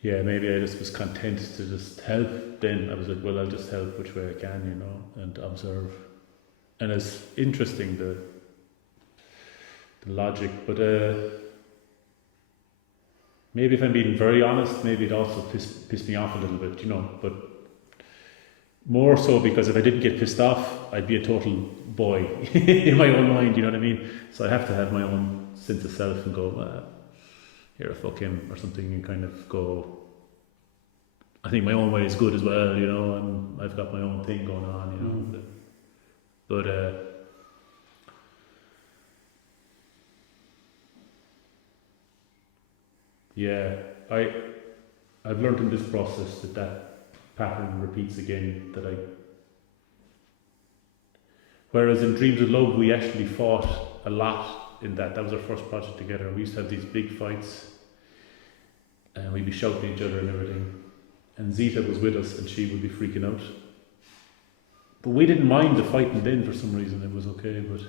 yeah, maybe I just was content to just help. Then I was like, well, I'll just help which way I can, you know, and observe. And it's interesting the logic, but maybe if I'm being very honest, maybe it also pissed me off a little bit, you know, but more so because if I didn't get pissed off, I'd be a total boy in my own mind, you know what I mean? So I have to have my own sense of self and go, here, fuck him, or something, and kind of go, I think my own way is good as well, you know, and I've got my own thing going on, you know. But yeah, I've learned in this process that pattern repeats again, whereas in Dreams of Love we actually fought a lot in that was our first project together. We used to have these big fights and we'd be shouting at each other and everything, and Zita was with us and she would be freaking out, but we didn't mind the fighting then. For some reason it was okay, but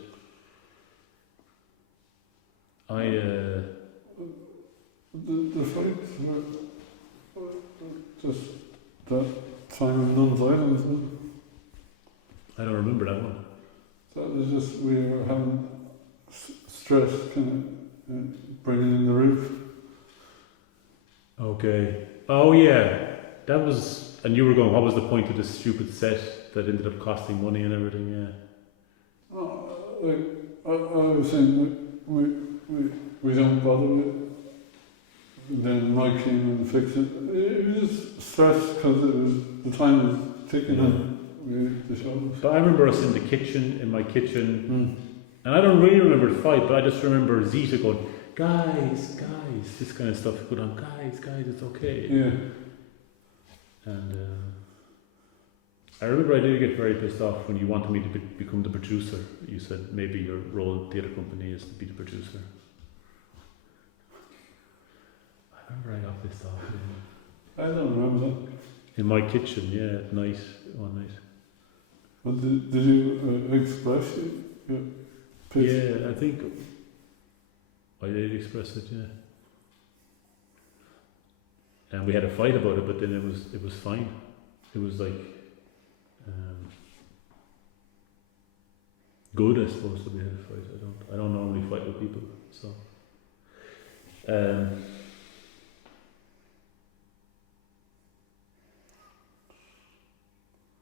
the fights just that time in Nuns Island, wasn't it? I don't remember that one. That was just, we were having stress kind of bringing in the roof. Okay. Oh yeah, that was. And you were going. What was the point of this stupid set that ended up costing money and everything? Yeah. Like, I was saying, we don't bother with it. Then Mike came and fixed it. It was just stress because the time was ticking and we had the show. But I remember us in the kitchen, in my kitchen, and I don't really remember the fight, but I just remember Zita going, guys, this kind of stuff. Going on, guys, it's okay. Yeah. And I remember I did get very pissed off when you wanted me to become the producer. You said maybe your role in the theatre company is to be the producer. I remember I got pissed off. I don't remember that. In my kitchen, yeah, at night, one night. But did you express your piss? Yeah, I think I did express it, yeah. And we had a fight about it, but then it was fine. It was like good, I suppose, that we had a fight. I don't normally fight with people, so.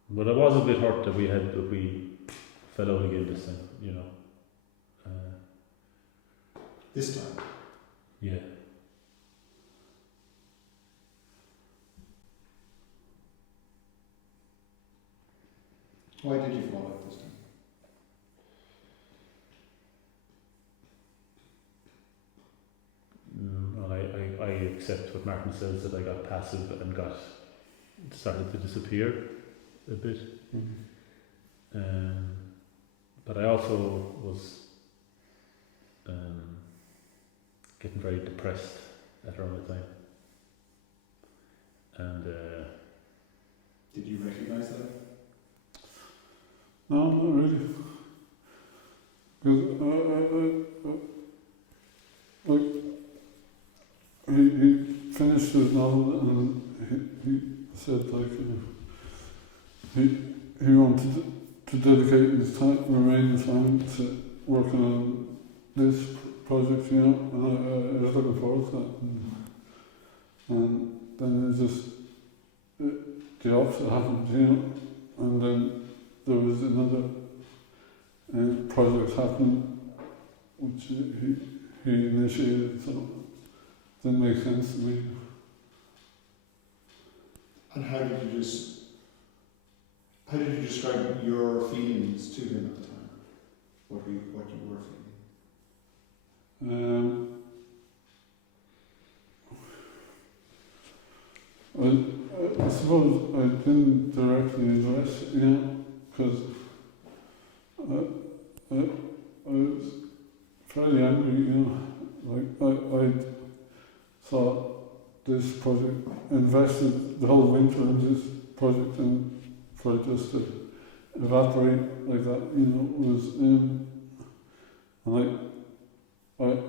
But I was a bit hurt that we fell out again this time, you know. This time. Yeah. Why did you fall out this time? Well, I accept what Martin says, that I got passive and started to disappear a bit. But I also was getting very depressed at around the time. And Did you recognise that? No, not really. Because like he finished his novel and he said like he wanted to dedicate his remaining time to working on this project, you know, and I was looking forward to that. And then it just the opposite happened, you know, and then there was another project happening which he initiated, so it didn't make sense to me. And how did you describe your feelings to him at the time? What you were feeling? I suppose I didn't directly address it, you know, because I was fairly angry, you know, like I thought this project, invested the whole winter in this project, and for it just to evaporate like that, you know, was and I have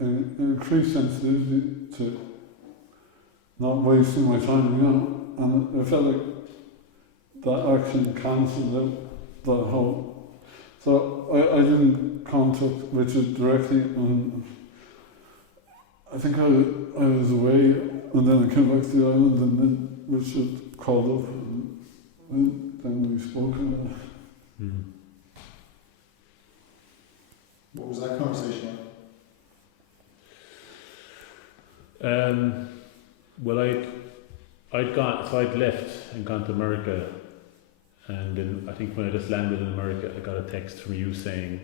an increased sensitivity to not wasting my time, you know, and I felt like that action cancelled out that whole. So I didn't contact Richard directly, and I think I was away, and then I came back to the island, and then Richard called up, and then we spoke about it. What was that conversation like? Well, I'd left and gone to America, and then I think when I just landed in America, I got a text from you saying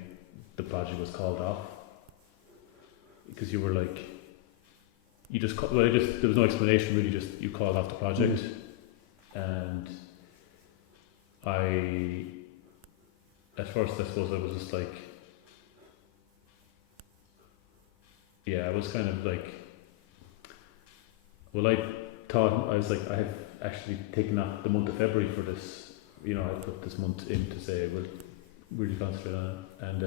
the project was called off, because you were like, there was no explanation really, just you called off the project, and at first I suppose I was just like, yeah, I was kind of like, well, I was like, I have actually taken out the month of February for this, you know, I put this month in to say we'll really concentrate on it, and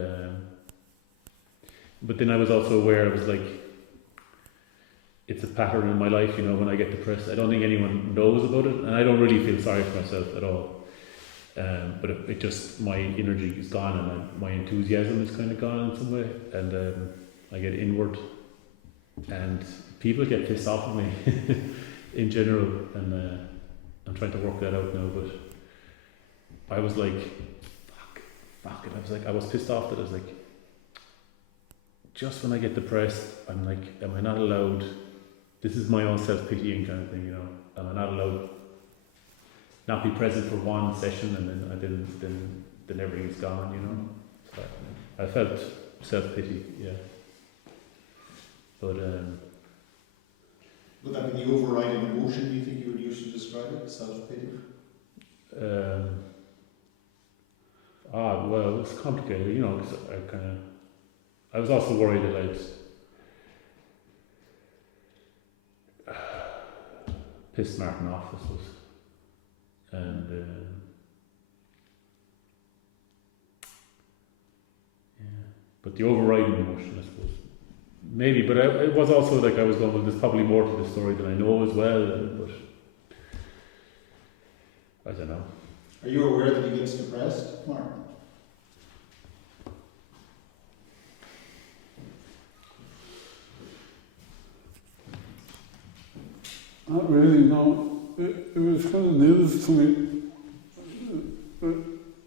but then I was also aware, I was like, it's a pattern in my life, you know, when I get depressed. I don't think anyone knows about it, and I don't really feel sorry for myself at all. But it just, my energy is gone, and my enthusiasm is kind of gone in some way, and I get inward, and people get pissed off at me in general, and I'm trying to work that out now. But I was like, fuck it. I was pissed off that I was like, just when I get depressed, I'm like, am I not allowed? This is my own self-pitying kind of thing, you know. Am I not allowed not be present for one session and then everything's gone, you know? So I felt self-pity, yeah. But would that be the overriding emotion you think you would use to describe it? Self-pity? Well, it's complicated, you know, because I was also worried that I'd pissed Martin off, I suppose. And yeah, but the overriding emotion, I suppose, maybe. But it was also like I was going, well, there's probably more to the story than I know as well. But I don't know. Are you aware that he gets depressed, Mark? Not really, no. It was kind of news to me.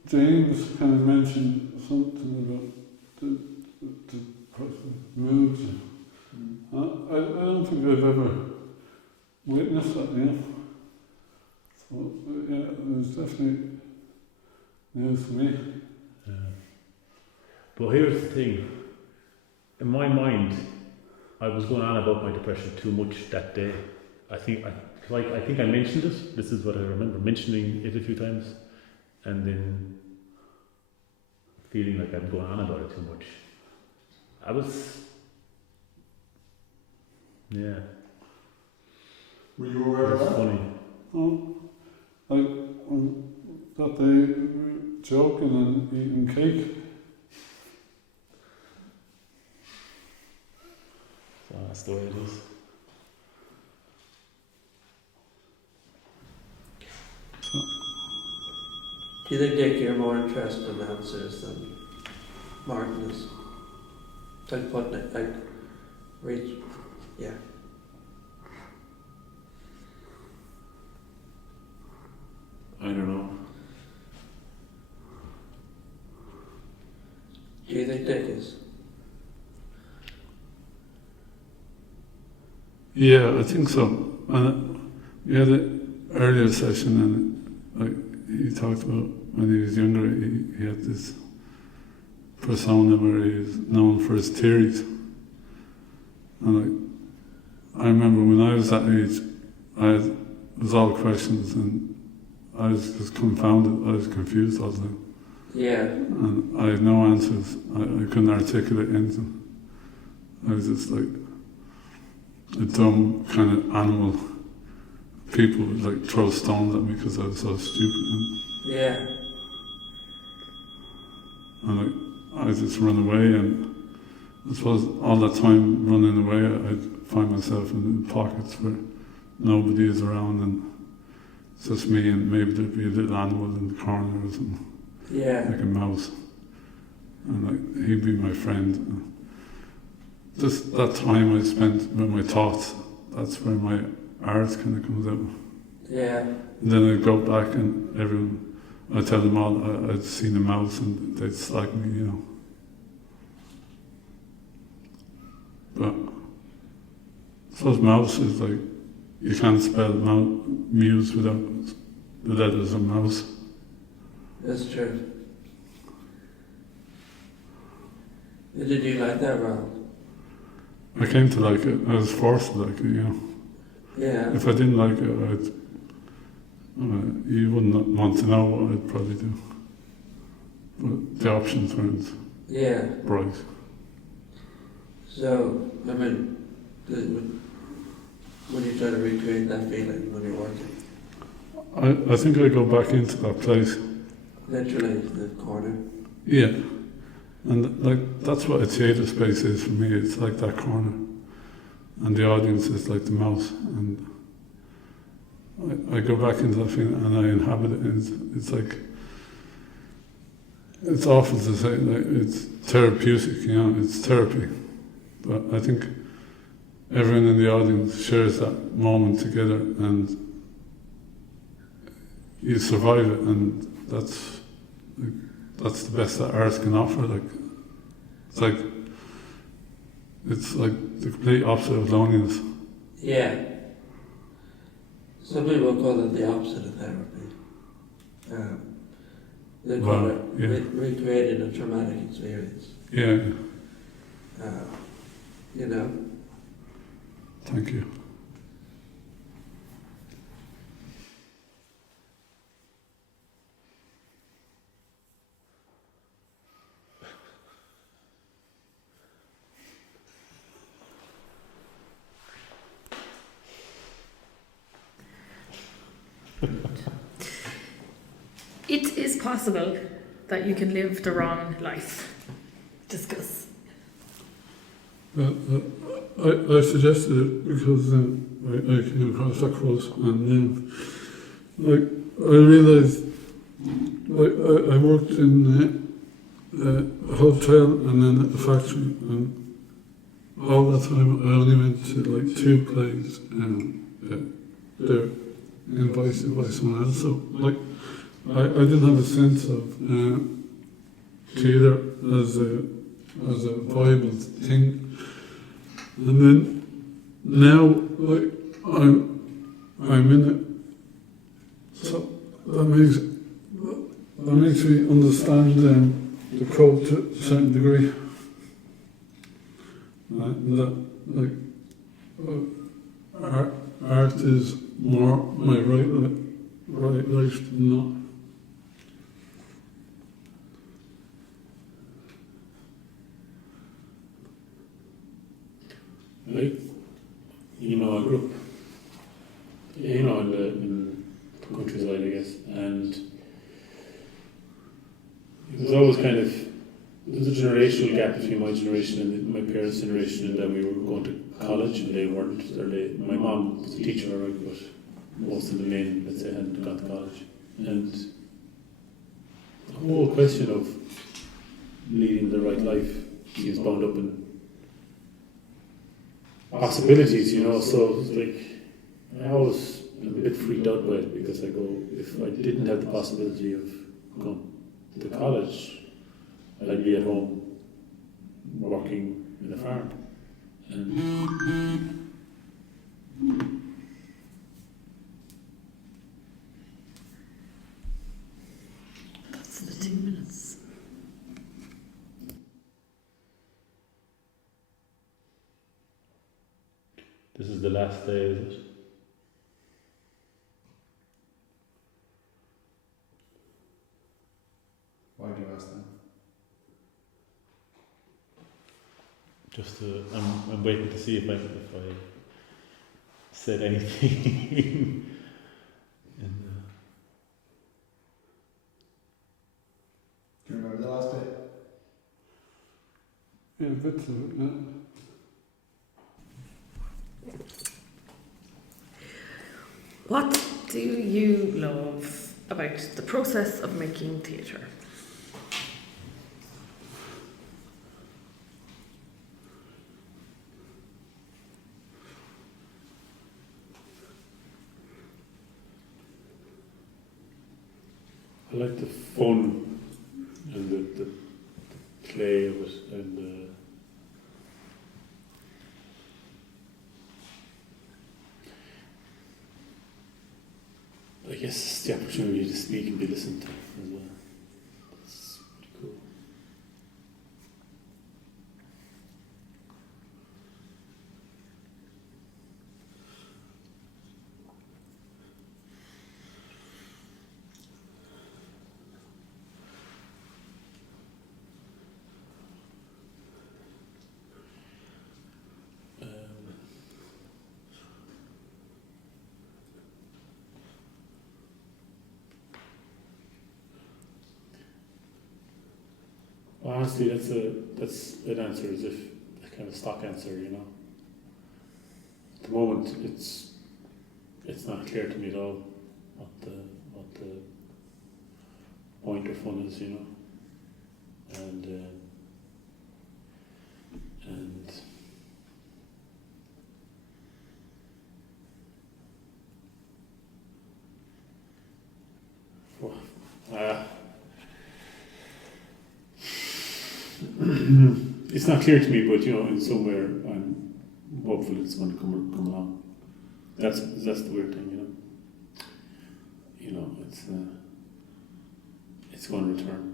James kind of mentioned something about the person's moods. I don't think I've ever witnessed that, you know. So, yeah, it was definitely news to me. But here's the thing. In my mind, I was going on about my depression too much that day. I think I mentioned it. This is what I remember mentioning it a few times, and then feeling like I'm going on about it too much. I was, yeah. Were you aware of It's that? funny. Oh, that day we were joking and eating cake. So that's the way it is. Do you think, Dick, you're more interested in answers than Martin is? Like putting it, like, reach, yeah. I don't know. Do you think Dick is? Yeah, I think so. And we had an earlier session, and he talked about when he was younger, he had this persona where he was known for his theories. And I remember when I was that age, it was all questions, and I was just confounded. I was confused all the time. Yeah. And I had no answers. I couldn't articulate anything. I was just like a dumb kind of animal. People would like throw stones at me because I was so stupid. Yeah. And I just run away, and I suppose all that time running away, I'd find myself in pockets where nobody is around, and it's just me, and maybe there'd be a little animal in the corner or something, Yeah. like a mouse, and he'd be my friend. Just that time I spent with my thoughts, that's where my art kind of comes out. Yeah. And then I'd go back, and everyone, I'd tell them all I'd seen a mouse, and they'd slag me, you know. But I suppose mouse is like, you can't spell muse without the letters of mouse. That's true. Did you like that, Ron? I came to like it, I was forced to like it, you know. Yeah. If I didn't like it, you wouldn't want to know what I'd probably do. But the options weren't Yeah. bright. So, I mean, would you try to recreate that feeling when you're working? I think I go back into that place. Literally, the corner. Yeah. And like that's what a theatre space is for me, it's like that corner. and the audience is like the mouse, and I go back into that feeling and I inhabit it, and it's like, it's awful to say, like, it's therapeutic, you know, it's therapy, but I think everyone in the audience shares that moment together, and you survive it, and that's the best that art can offer. Like, it's like the complete opposite of loneliness. Yeah. Some people call it the opposite of therapy. They call it recreating a traumatic experience. Yeah. You know. Thank you. It is possible that you can live the wrong life. Discuss. I suggested it because I came across that quote, and like, I realised, like, I worked in a hotel and then at a factory, and all that time I only went to like 2 plays, and they're invited by someone else. So like, I didn't have a sense of theatre as a viable thing. And then now, like, I'm in it, so that makes me understand the quote to a certain degree. That, like, art is more my right life than not. Like, you know, I grew up, you know, in the countryside, I guess, and it was always kind of, there was a generational gap between my generation and my parents' generation, in that we were going to college and they weren't, my mom was a teacher, right, but most of the men, let's say, hadn't gone to college. And the whole question of leading the right life seems bound up in possibilities, you know, so it's like, I always am a bit freaked out by it, because I go, if I didn't have the possibility of going to college, I'd be at home working in a farm. And That's the 2 minutes. This is the last day, is it? Why do you ask that? Just to, I'm waiting to see if I said anything. Do you remember the last day? Yeah, bits of it, yeah. What do you love about the process of making theatre? I like the fun and the play of it, and I guess it's the opportunity to speak and be listened to as well. It's pretty cool. Honestly, that's an answer as if a kind of stock answer, you know. moment, it's not clear to me at all what the point or fun is, you know, and it's not clear to me, but you know, in somewhere I'm hopeful it's going to come along. That's the weird thing, you know. You know, it's going to return.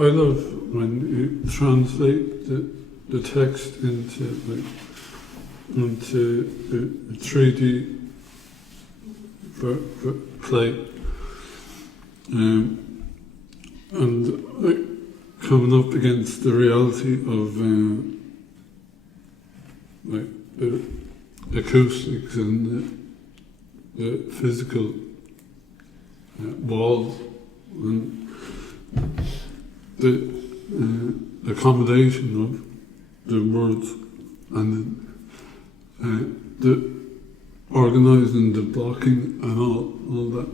I love when you translate the text into a 3D play, and coming up against the reality of the acoustics and the physical walls and the accommodation of the words and the organising, the blocking and all that,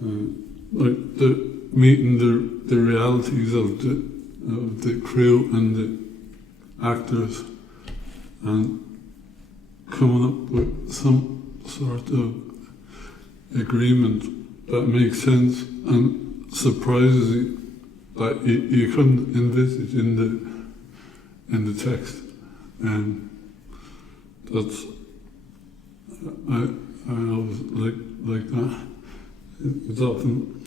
and like the meeting the realities of the crew and the actors and coming up with some sort of agreement that makes sense and surprises you that you couldn't envisage in the text, and that's I always like that. It's often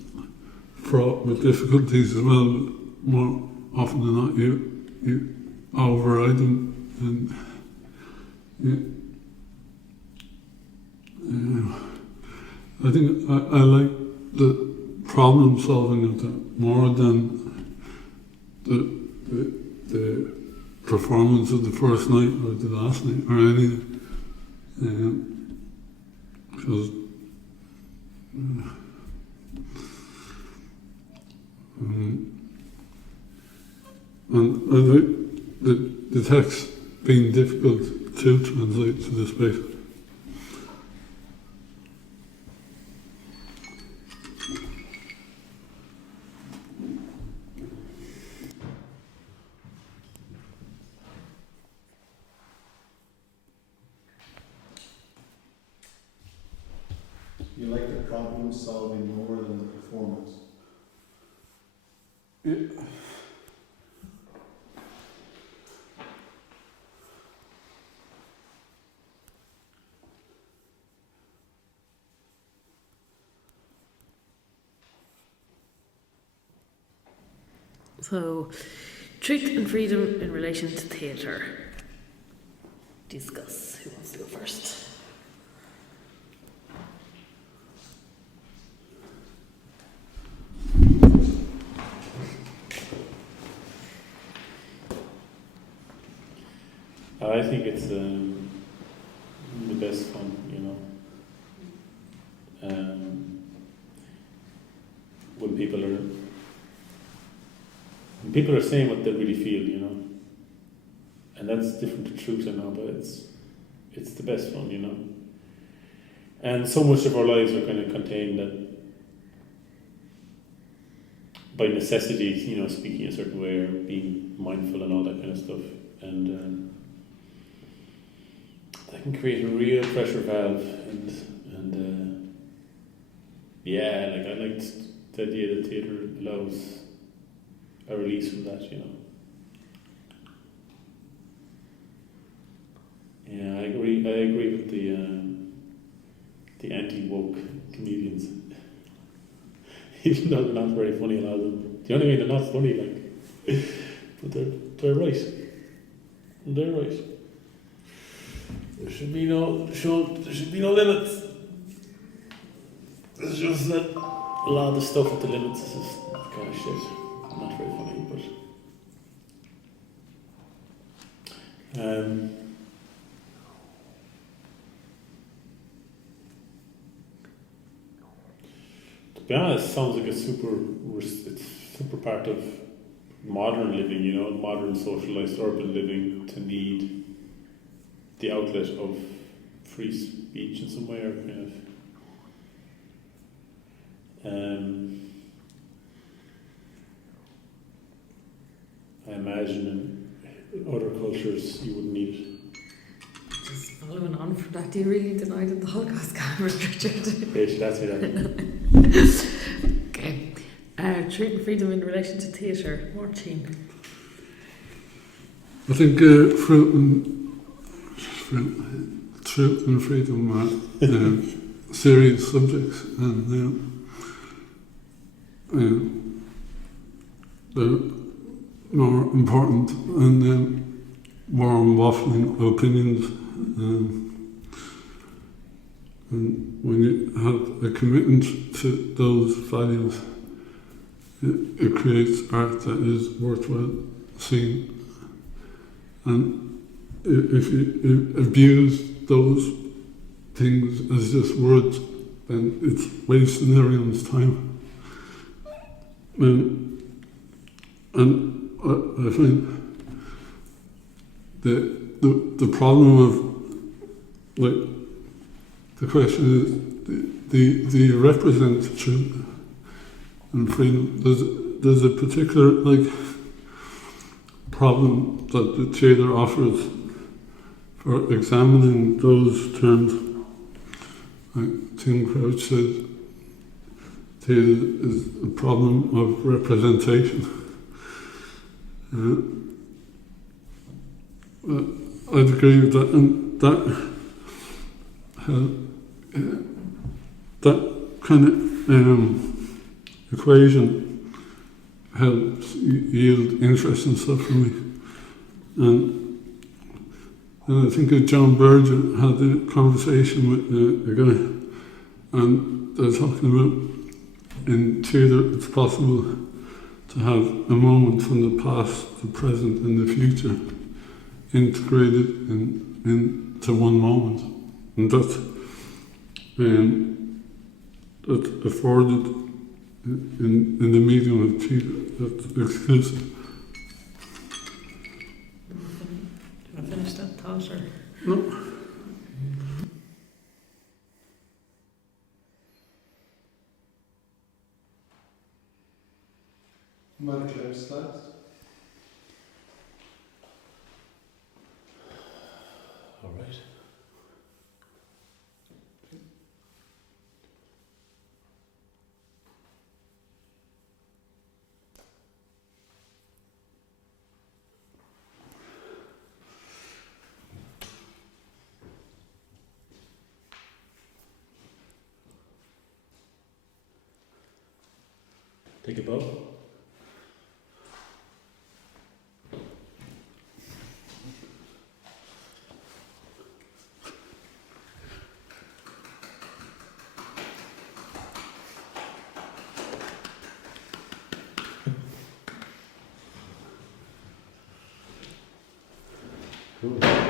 fraught with difficulties as well, but more often than not you override them, and I think I like the problem solving of that more than the performance of the first night or the last night or anything, because and I like the text being difficult to translate to the space. You like the problem solving more than the performance? Yeah. So, truth and freedom in relation to theatre. Discuss. Who wants to go first? I think it's the best fun, you know. When people are saying what they really feel, you know, and that's different to truth, I know, but it's the best fun, you know. And so much of our lives are kind of contained that by necessity, you know, speaking a certain way or being mindful and all that kind of stuff, and that can create a real pressure valve, and yeah, like I liked the idea that theatre allows a release from that, you know. Yeah, I agree with the anti-woke comedians. Even though they're not very funny, a lot of them. Do you know what I mean? They're not funny, like, but they're right. They're right. There should be no limits. It's just that a lot of the stuff with the limits is just kind of shit. Not very funny, but To be honest, sounds like it's super part of modern living, you know, modern socialized urban living, to need the outlet of free speech in some way, or kind of. I imagine in other cultures you wouldn't need it. Just following on from that, do you really deny that the Holocaust cameras, Richard? Yeah, you should ask me that. Okay. Truth and freedom in relation to theatre. Martin. I think truth and freedom are serious subjects, and they're more important than warm waffling opinions. And when you have a commitment to those values, it creates art that is worthwhile seeing. And if you abuse those things as just words, then it's wasting everyone's time. And I find the problem of, like, the question is, do you represent truth and freedom? There's a particular, like, problem that the theatre offers for examining those terms. Like Tim Crouch said, theatre is a problem of representation. I'd agree with that, and that kind of equation helps yield interesting stuff for me. And I think John Berger had a conversation with a guy, and they're talking about in theatre it's possible to have a moment from the past, the present and the future integrated into one moment. And that's afforded in the medium of theatre. That's exclusive. Do you want to finish that thought, or? No. Madam Chair, slides. All right. Take a bow. Cool.